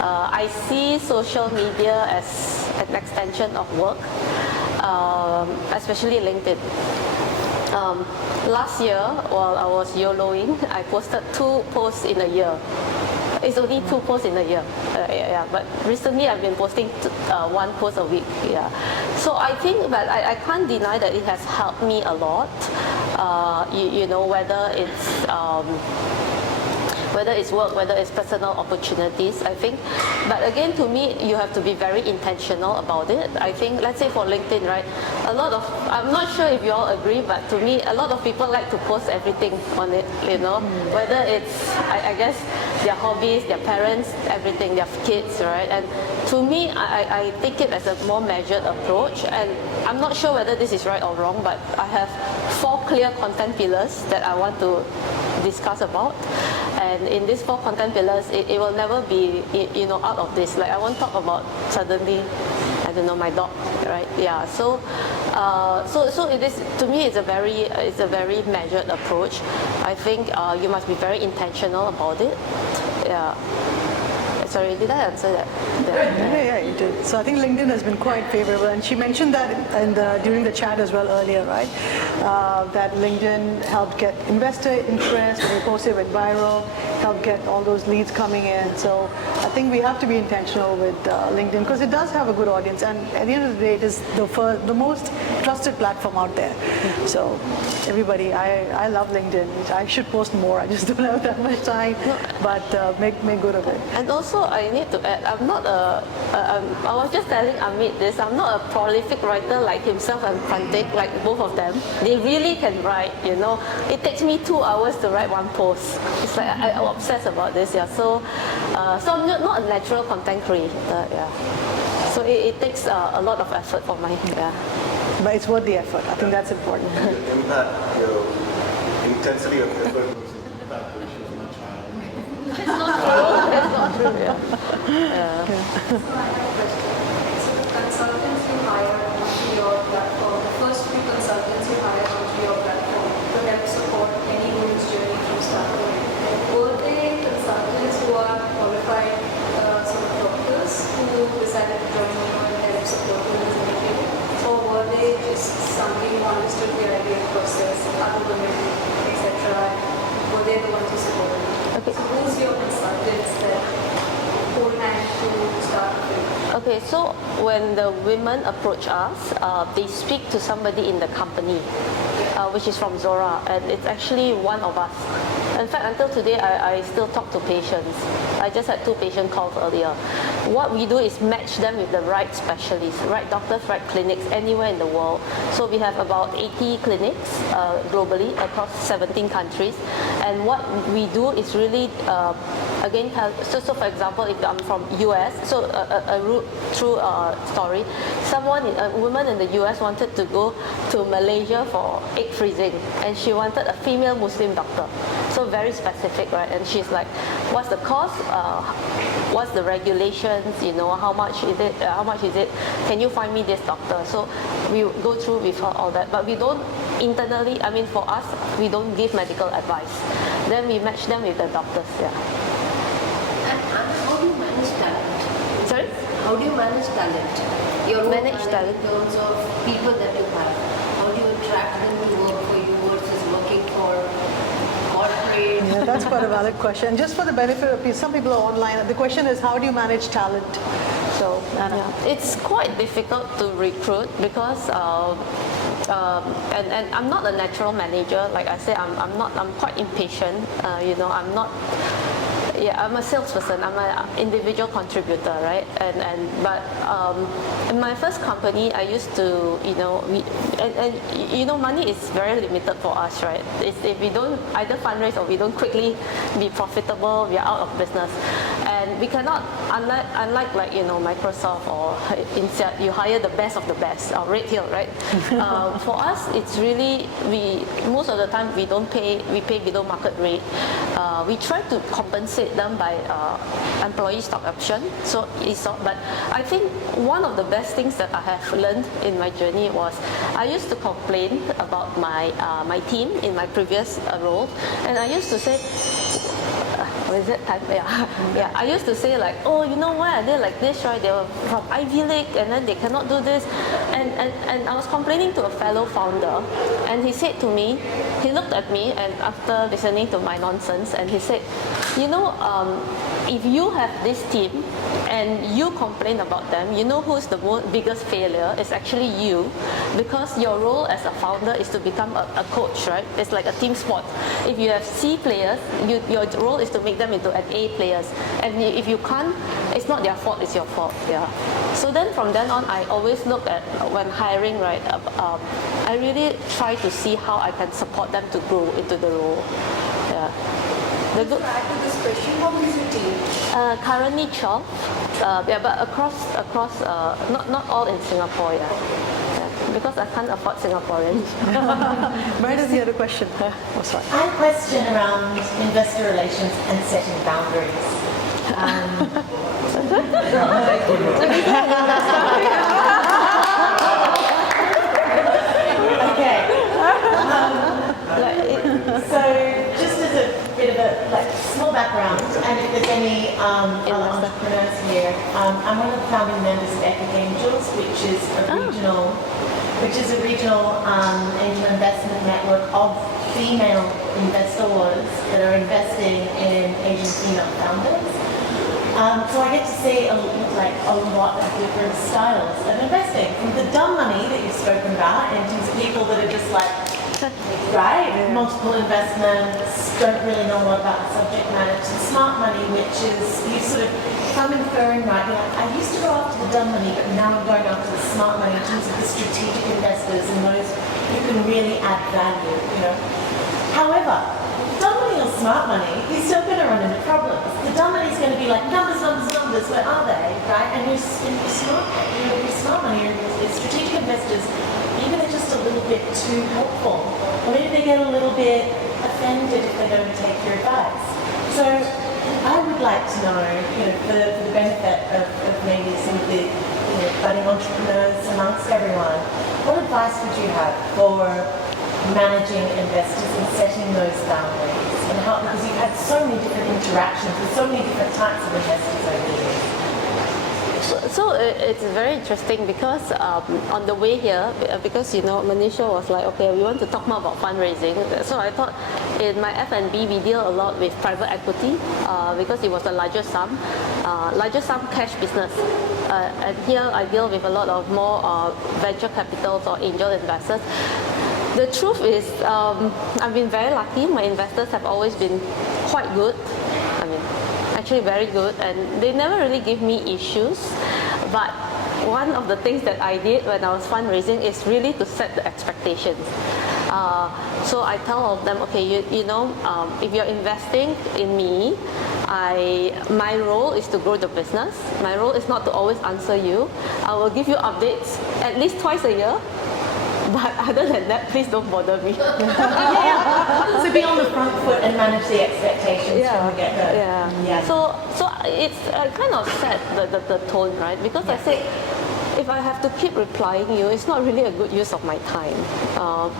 I see social media as an extension of work, especially LinkedIn. Last year, while I was YOLOing, I posted 2 posts in a year. It's only 2 posts in a year. But recently I've been posting 1 post a week. Yeah. So I think that I can't deny that it has helped me a lot. Whether it's work, whether it's personal opportunities, I think. But again, to me, you have to be very intentional about it. I think, let's say for LinkedIn, right? I'm not sure if you all agree, but to me, a lot of people like to post everything on it, Whether it's, I guess, their hobbies, their parents, everything, their kids, right? And to me, I take it as a more measured approach. And I'm not sure whether this is right or wrong, but I have 4 clear content pillars that I want to discuss about. And in these 4 content pillars, it will never be, out of this. Like I won't talk about suddenly, I don't know, my dog, right? Yeah. So it is, to me, it's a very measured approach. I think you must be very intentional about it. Yeah. Sorry, did I answer that? Yeah, you did. So I think LinkedIn has been quite favorable, and she mentioned that during the chat as well earlier, right? That LinkedIn helped get investor interest, and we posted with viral, helped get all those leads coming in. So I think we have to be intentional with LinkedIn because it does have a good audience, and at the end of the day, it is the most trusted platform out there. So everybody, I love LinkedIn. I should post more. I just don't have that much time, but make good of it. And also, I need to add, I was just telling Amit this, I'm not a prolific writer like himself and Frantic, like both of them. They really can write, you know. It takes me 2 hours to write one post. It's like, I'm obsessed about this, yeah. So I'm not a natural content creator, yeah. So it takes a lot of effort for my, yeah. But it's worth the effort. I think that's important. The impact, your intensity of effort versus impact ratio is much higher. That's not true, yeah. So the consultants you hire onto your platform, the first few consultants you hire onto your platform to help support any woman's journey from start to end, were they consultants who are qualified sort of doctors who decided to join you and help support women's initiative? Or were they just somebody who understood the ideal process, other women, etc.? Were they the ones who supported you? Okay. So who's your consultants that hold hand to start with? Okay, so when the women approach us, they speak to somebody in the company, which is from Zora, and it's actually one of us. In fact, until today, I still talk to patients. I just had 2 patient calls earlier. What we do is match them with the right specialists, right doctors, right clinics, anywhere in the world. So we have about 80 clinics globally across 17 countries. And what we do is really, again, so for example, if I'm from US, so a route through a story, a woman in the US wanted to go to Malaysia for egg freezing, and she wanted a female Muslim doctor. So very specific, right? And she's like, what's the cost? What's the regulations? You know, how much is it? Can you find me this doctor? So we go through with her all that, but we don't internally. I mean, for us, we don't give medical advice. Then we match them with the doctors. Yeah. And how do you manage talent? Sorry? How do you manage talent? Your own Manage talent. in terms of people that you have. How do you attract them to work for you versus working for corporate? Yeah, that's quite a valid question. Just for the benefit of people, some people are online. The question is, how do you manage talent? So, Anna. Yeah. It's quite difficult to recruit because and I'm not a natural manager. Like I said, I'm quite impatient. You know, I'm a salesperson. I'm an individual contributor, right? But in my first company, I used to, you know, money is very limited for us, right? If we don't either fundraise or we don't quickly be profitable, we are out of business. And we cannot, unlike like, you know, Microsoft or Insight, you hire the best of the best, or Red Hill, right? For us, it's really, most of the time we pay below market rate. We try to compensate them by employee stock option, so ESOP. But I think one of the best things that I have learned in my journey was I used to complain about my team in my previous role, and I used to say, is it time? Yeah. I used to say like, oh, you know why are they like this, right? They were from Ivy League and then they cannot do this. And I was complaining to a fellow founder, and he said to me, he looked at me and after listening to my nonsense, and he said, you know, if you have this team and you complain about them, you know who's the biggest failure? It's actually you, because your role as a founder is to become a coach, right? It's like a team sport. If you have C players, your role is to make them into an A players. And if you can't, it's not their fault, it's your fault. Yeah. So then from then on, I always look at when hiring, right? I really try to see how I can support them to grow into the role. Yeah. To add to this question, how many is your team? Currently 12, but across not all in Singapore, yeah. Because I can't afford Singaporeans. Meredith, you had a question. Oh, sorry. I have a question around investor relations and setting boundaries. Okay. So just as a bit of a small background, and if there's any other entrepreneurs here. I'm one of the founding members of Epic Angels, which is a regional angel investment network of female investors that are investing in Asian female founders. So I get to see a lot of different styles of investing, from the dumb money that you've spoken about, in terms of people that are just like, right, multiple investments, don't really know a lot about the subject matter, to the smart money, which is you sort of come inferring, right, you're like, I used to go after the dumb money, but now I'm going after the smart money in terms of the strategic investors and those who can really add value, you know. However, dumb money or smart money, you're still going to run into problems. The dumb money is going to be like, numbers, where are they, right? And your smart money, your strategic investors, maybe they're just a little bit too helpful. Or maybe they get a little bit offended if they don't take your advice. So I would like to know, for the benefit of maybe some of the budding entrepreneurs amongst everyone, what advice would you have for managing investors and setting those boundaries? And how, because you've had so many different interactions with so many different types of investors over the years. So it's very interesting because on the way here, because Manisha was like, okay, we want to talk more about fundraising. So I thought in my F&B we deal a lot with private equity because it was a larger sum cash business. And here I deal with a lot of more venture capitals or angel investors. The truth is, I've been very lucky. My investors have always been quite good. I mean, actually very good, and they never really give me issues. But one of the things that I did when I was fundraising is really to set the expectations. So I tell all of them, okay, if you're investing in me, my role is to grow the business. My role is not to always answer you. I will give you updates at least twice a year. But other than that, please don't bother me. So be on the front foot and manage the expectations from the get-go. Yeah. So it's kind of set the tone, right? Because I said, if I have to keep replying you, it's not really a good use of my time.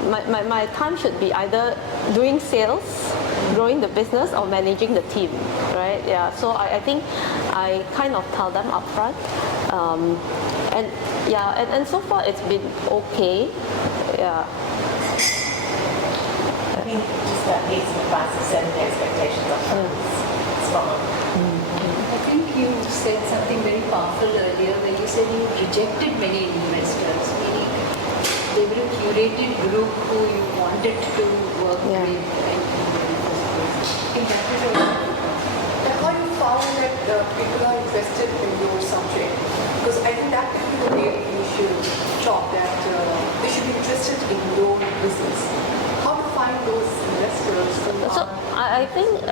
My time should be either doing sales, growing the business, or managing the team, right? Yeah. So I think I kind of tell them upfront. And so far it's been okay. Yeah. I think just that piece of advice of setting the expectations up front is spot on. I think you said something very powerful earlier when you said you rejected many investors, meaning they were a curated group who you wanted to work with in the first place. I think that is and how you found that people are interested in your subject? Because I think that can be the way we should talk, that they should be interested in your business. How to find those investors? So I think,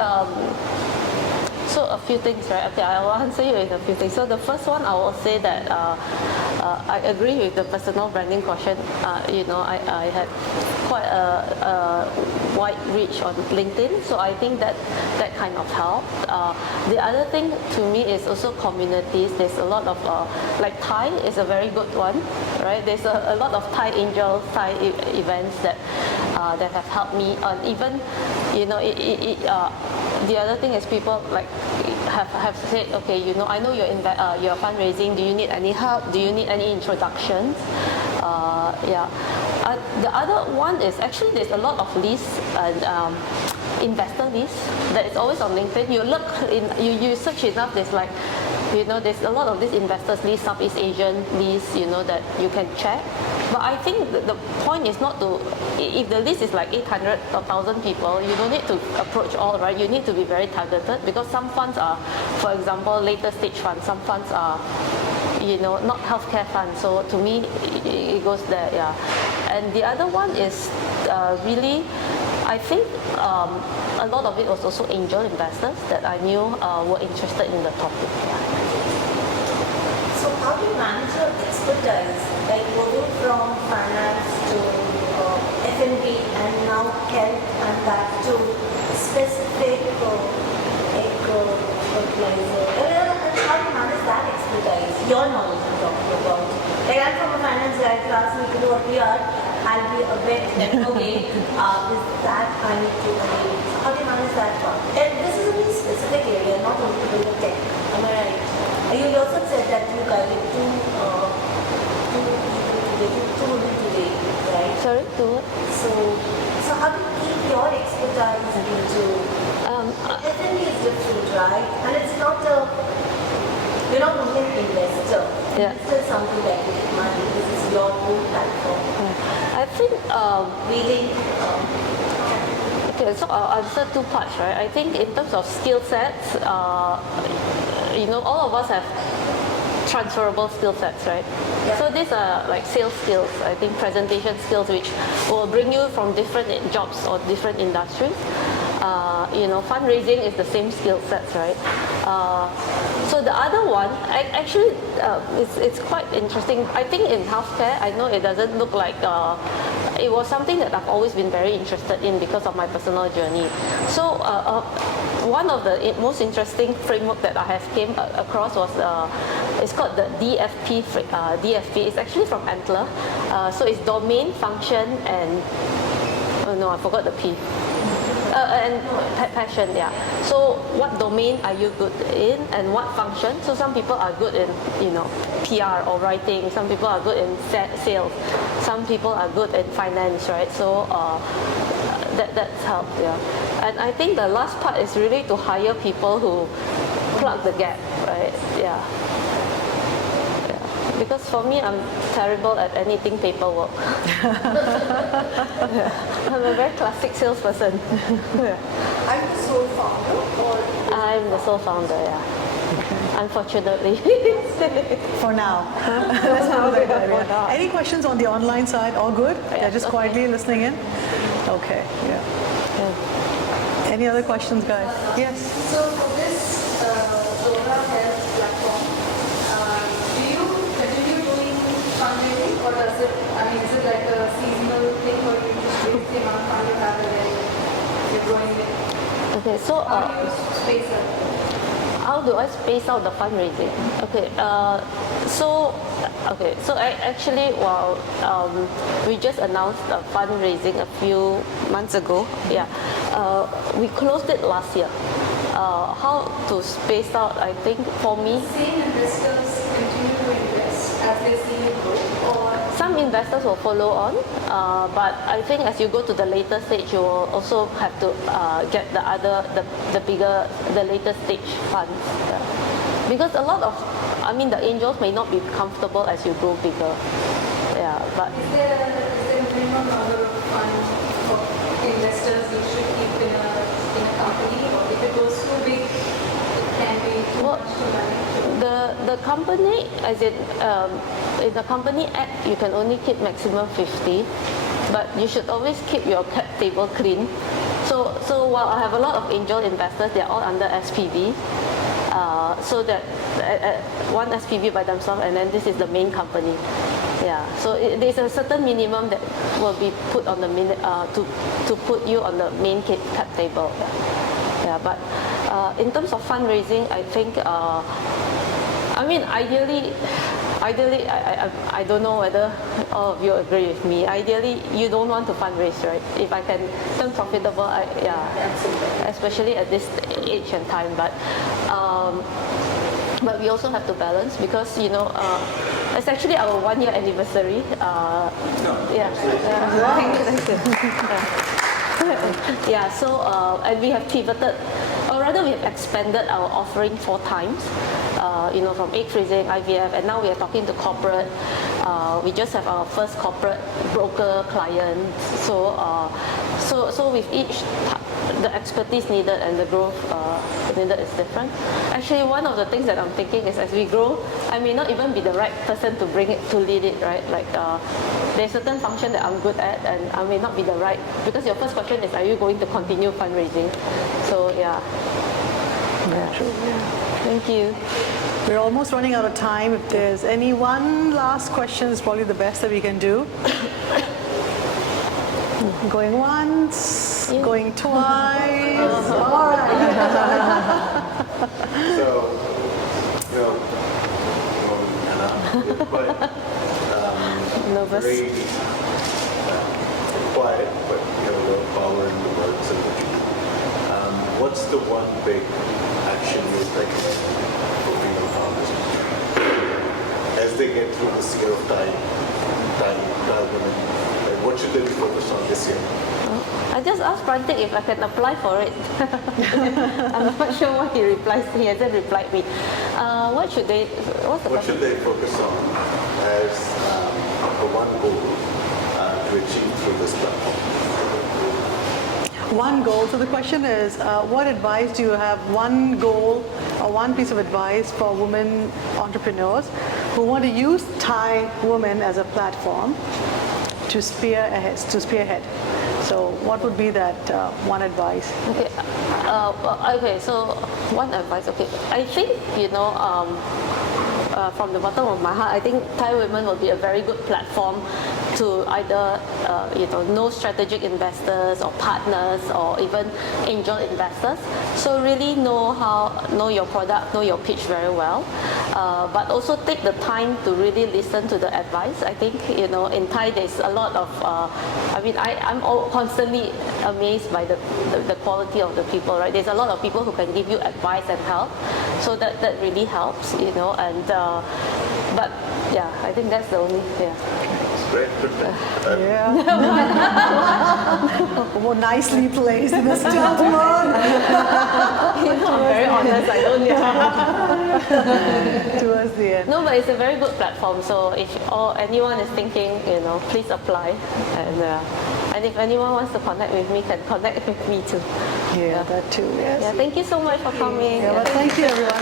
so a few things, right? Okay, I will answer you with a few things. So the first one, I will say that I agree with the personal branding question. I had quite a wide reach on LinkedIn, so I think that kind of helped. The other thing to me is also communities. There's a lot of, like TiE is a very good one, right? There's a lot of TiE Angels, TiE events that have helped me. Even, the other thing is people like have said, okay, I know you're fundraising. Do you need any help? Do you need any introductions? The other one is actually there's a lot of lists and investor lists that is always on LinkedIn. You look you search enough. There's like there's a lot of these investors lists, Southeast Asian lists, that you can check. But I think the point is not to, if the list is like 800 or 1,000 people, you don't need to approach all, right? You need to be very targeted because some funds are, for example, later stage funds. Some funds are, not healthcare funds. So to me, it goes there, yeah. And the other one is really, I think a lot of it was also angel investors that I knew were interested in the topic. Yeah. So how do you manage your expertise, like moving from finance to F&B and now health and back to specific fertilizer? How do you manage that expertise, your knowledge I'm talking about? Like I'm from a finance guy class, we can do what we are. I'll be a bit like, okay, is that I need to, okay. So how do you manage that part? And this is a very specific area, not only to do the tech. into F&B is different, right? And it's not you're not only an investor. Yeah. Investor is something that you make money. This is your own platform. I think Reading. okay, so I'll answer two parts, right? I think in terms of skill sets, all of us have transferable skill sets, right? Yeah. So these are like sales skills, I think presentation skills, which will bring you from different jobs or different industries. Fundraising is the same skill sets, right? So the other one, actually, it's quite interesting. I think in healthcare, I know it doesn't look like, it was something that I've always been very interested in because of my personal journey. So one of the most interesting framework that I have came across was, it's called the DFP. DFP is actually from Antler. So it's domain, function, and, oh no, I forgot the P. And passion, yeah. So what domain are you good in and what function? So some people are good in, PR or writing. Some people are good in sales. Some people are good in finance, right? So that's helped, yeah. And I think the last part is really to hire people who plug the gap, right? Yeah. Because for me, I'm terrible at anything paperwork. I'm a very classic salesperson. I'm the sole founder, or I'm the sole founder, yeah. Unfortunately. For now. That's how they do it, yeah. Any questions on the online side? All good? They're just quietly listening in? Okay, yeah. Any other questions, guys? Yes. So for this Zora Health platform, do you continue doing fundraising, or is it like a seasonal thing, or you just raise the amount of fund you have and then you're growing it? Okay, so How do you space it? how do I space out the fundraising? Okay, so I actually, we just announced a fundraising a few months ago. Yeah, we closed it last year. How to space out? I think for me, Same investors continue to invest as they see you grow, or some investors will follow on, but I think as you go to the later stage, you will also have to get the later stage funds. Yeah. Because a lot of, the angels may not be comfortable as you grow bigger. Yeah, but is there a minimum number of funds for investors you should keep in a company, or if it goes too big, it can be too much to manage? the company, as in the company act, you can only keep maximum 50, but you should always keep your cap table clean. So while I have a lot of angel investors, they're all under SPV. So that one SPV by themselves, and then this is the main company. Yeah. So there's a certain minimum that will be put on the to put you on the main cap table. Yeah. But in terms of fundraising, I think, ideally, I don't know whether all of you agree with me. Ideally, you don't want to fundraise, right? If I can turn profitable, especially at this age and time. But we also have to balance because, it's actually our 1 year anniversary. Yeah, so, and we have pivoted, or rather we have expanded our offering 4 times, from egg freezing, IVF, and now we are talking to corporate. We just have our first corporate broker client. So with each, the expertise needed and the growth needed is different. Actually, one of the things that I'm thinking is as we grow, I may not even be the right person to lead it, right? Like there's certain function that I'm good at, and I may not be the right, because your first question is, are you going to continue fundraising? So yeah. True. Yeah. Thank you. We're almost running out of time. If there's any one last question, it's probably the best that we can do. Going once, going twice. All right. So, Anna, you're quite Nervous. very quiet, but you have a lot of power in the words and what you do. What's the one big action you'd recommend for female founders as they get through this year of time women? Like, what should they be focused on this year? I I just asked Prantik if I can apply for it. I'm not sure what he replies. He hasn't replied me. What's the What question? should they focus on as the one goal to achieve through this platform? One goal. So the question is, what advice do you have? One goal or one piece of advice for women entrepreneurs who want to use Thai women as a platform to spearhead. So what would be that one advice? Okay. Okay. So one advice. Okay. I think from the bottom of my heart, I think Thai women will be a very good platform to either know strategic investors or partners or even angel investors. So really know your product, know your pitch very well, but also take the time to really listen to the advice. I think in Thai there's a lot of I'm constantly amazed by the quality of the people. Right, there's a lot of people who can give you advice and help. So that really helps. And but yeah, I think that's the only Great. Yeah. More nicely placed, Mr. Gentleman. I'm very honest. I don't. Towards the end. No, but it's a very good platform. So if anyone is thinking, please apply. And if anyone wants to connect with me, can connect with me too. Yeah, that too. Yes. Yeah. Thank you so much for coming. Yeah, well, thank you, everyone.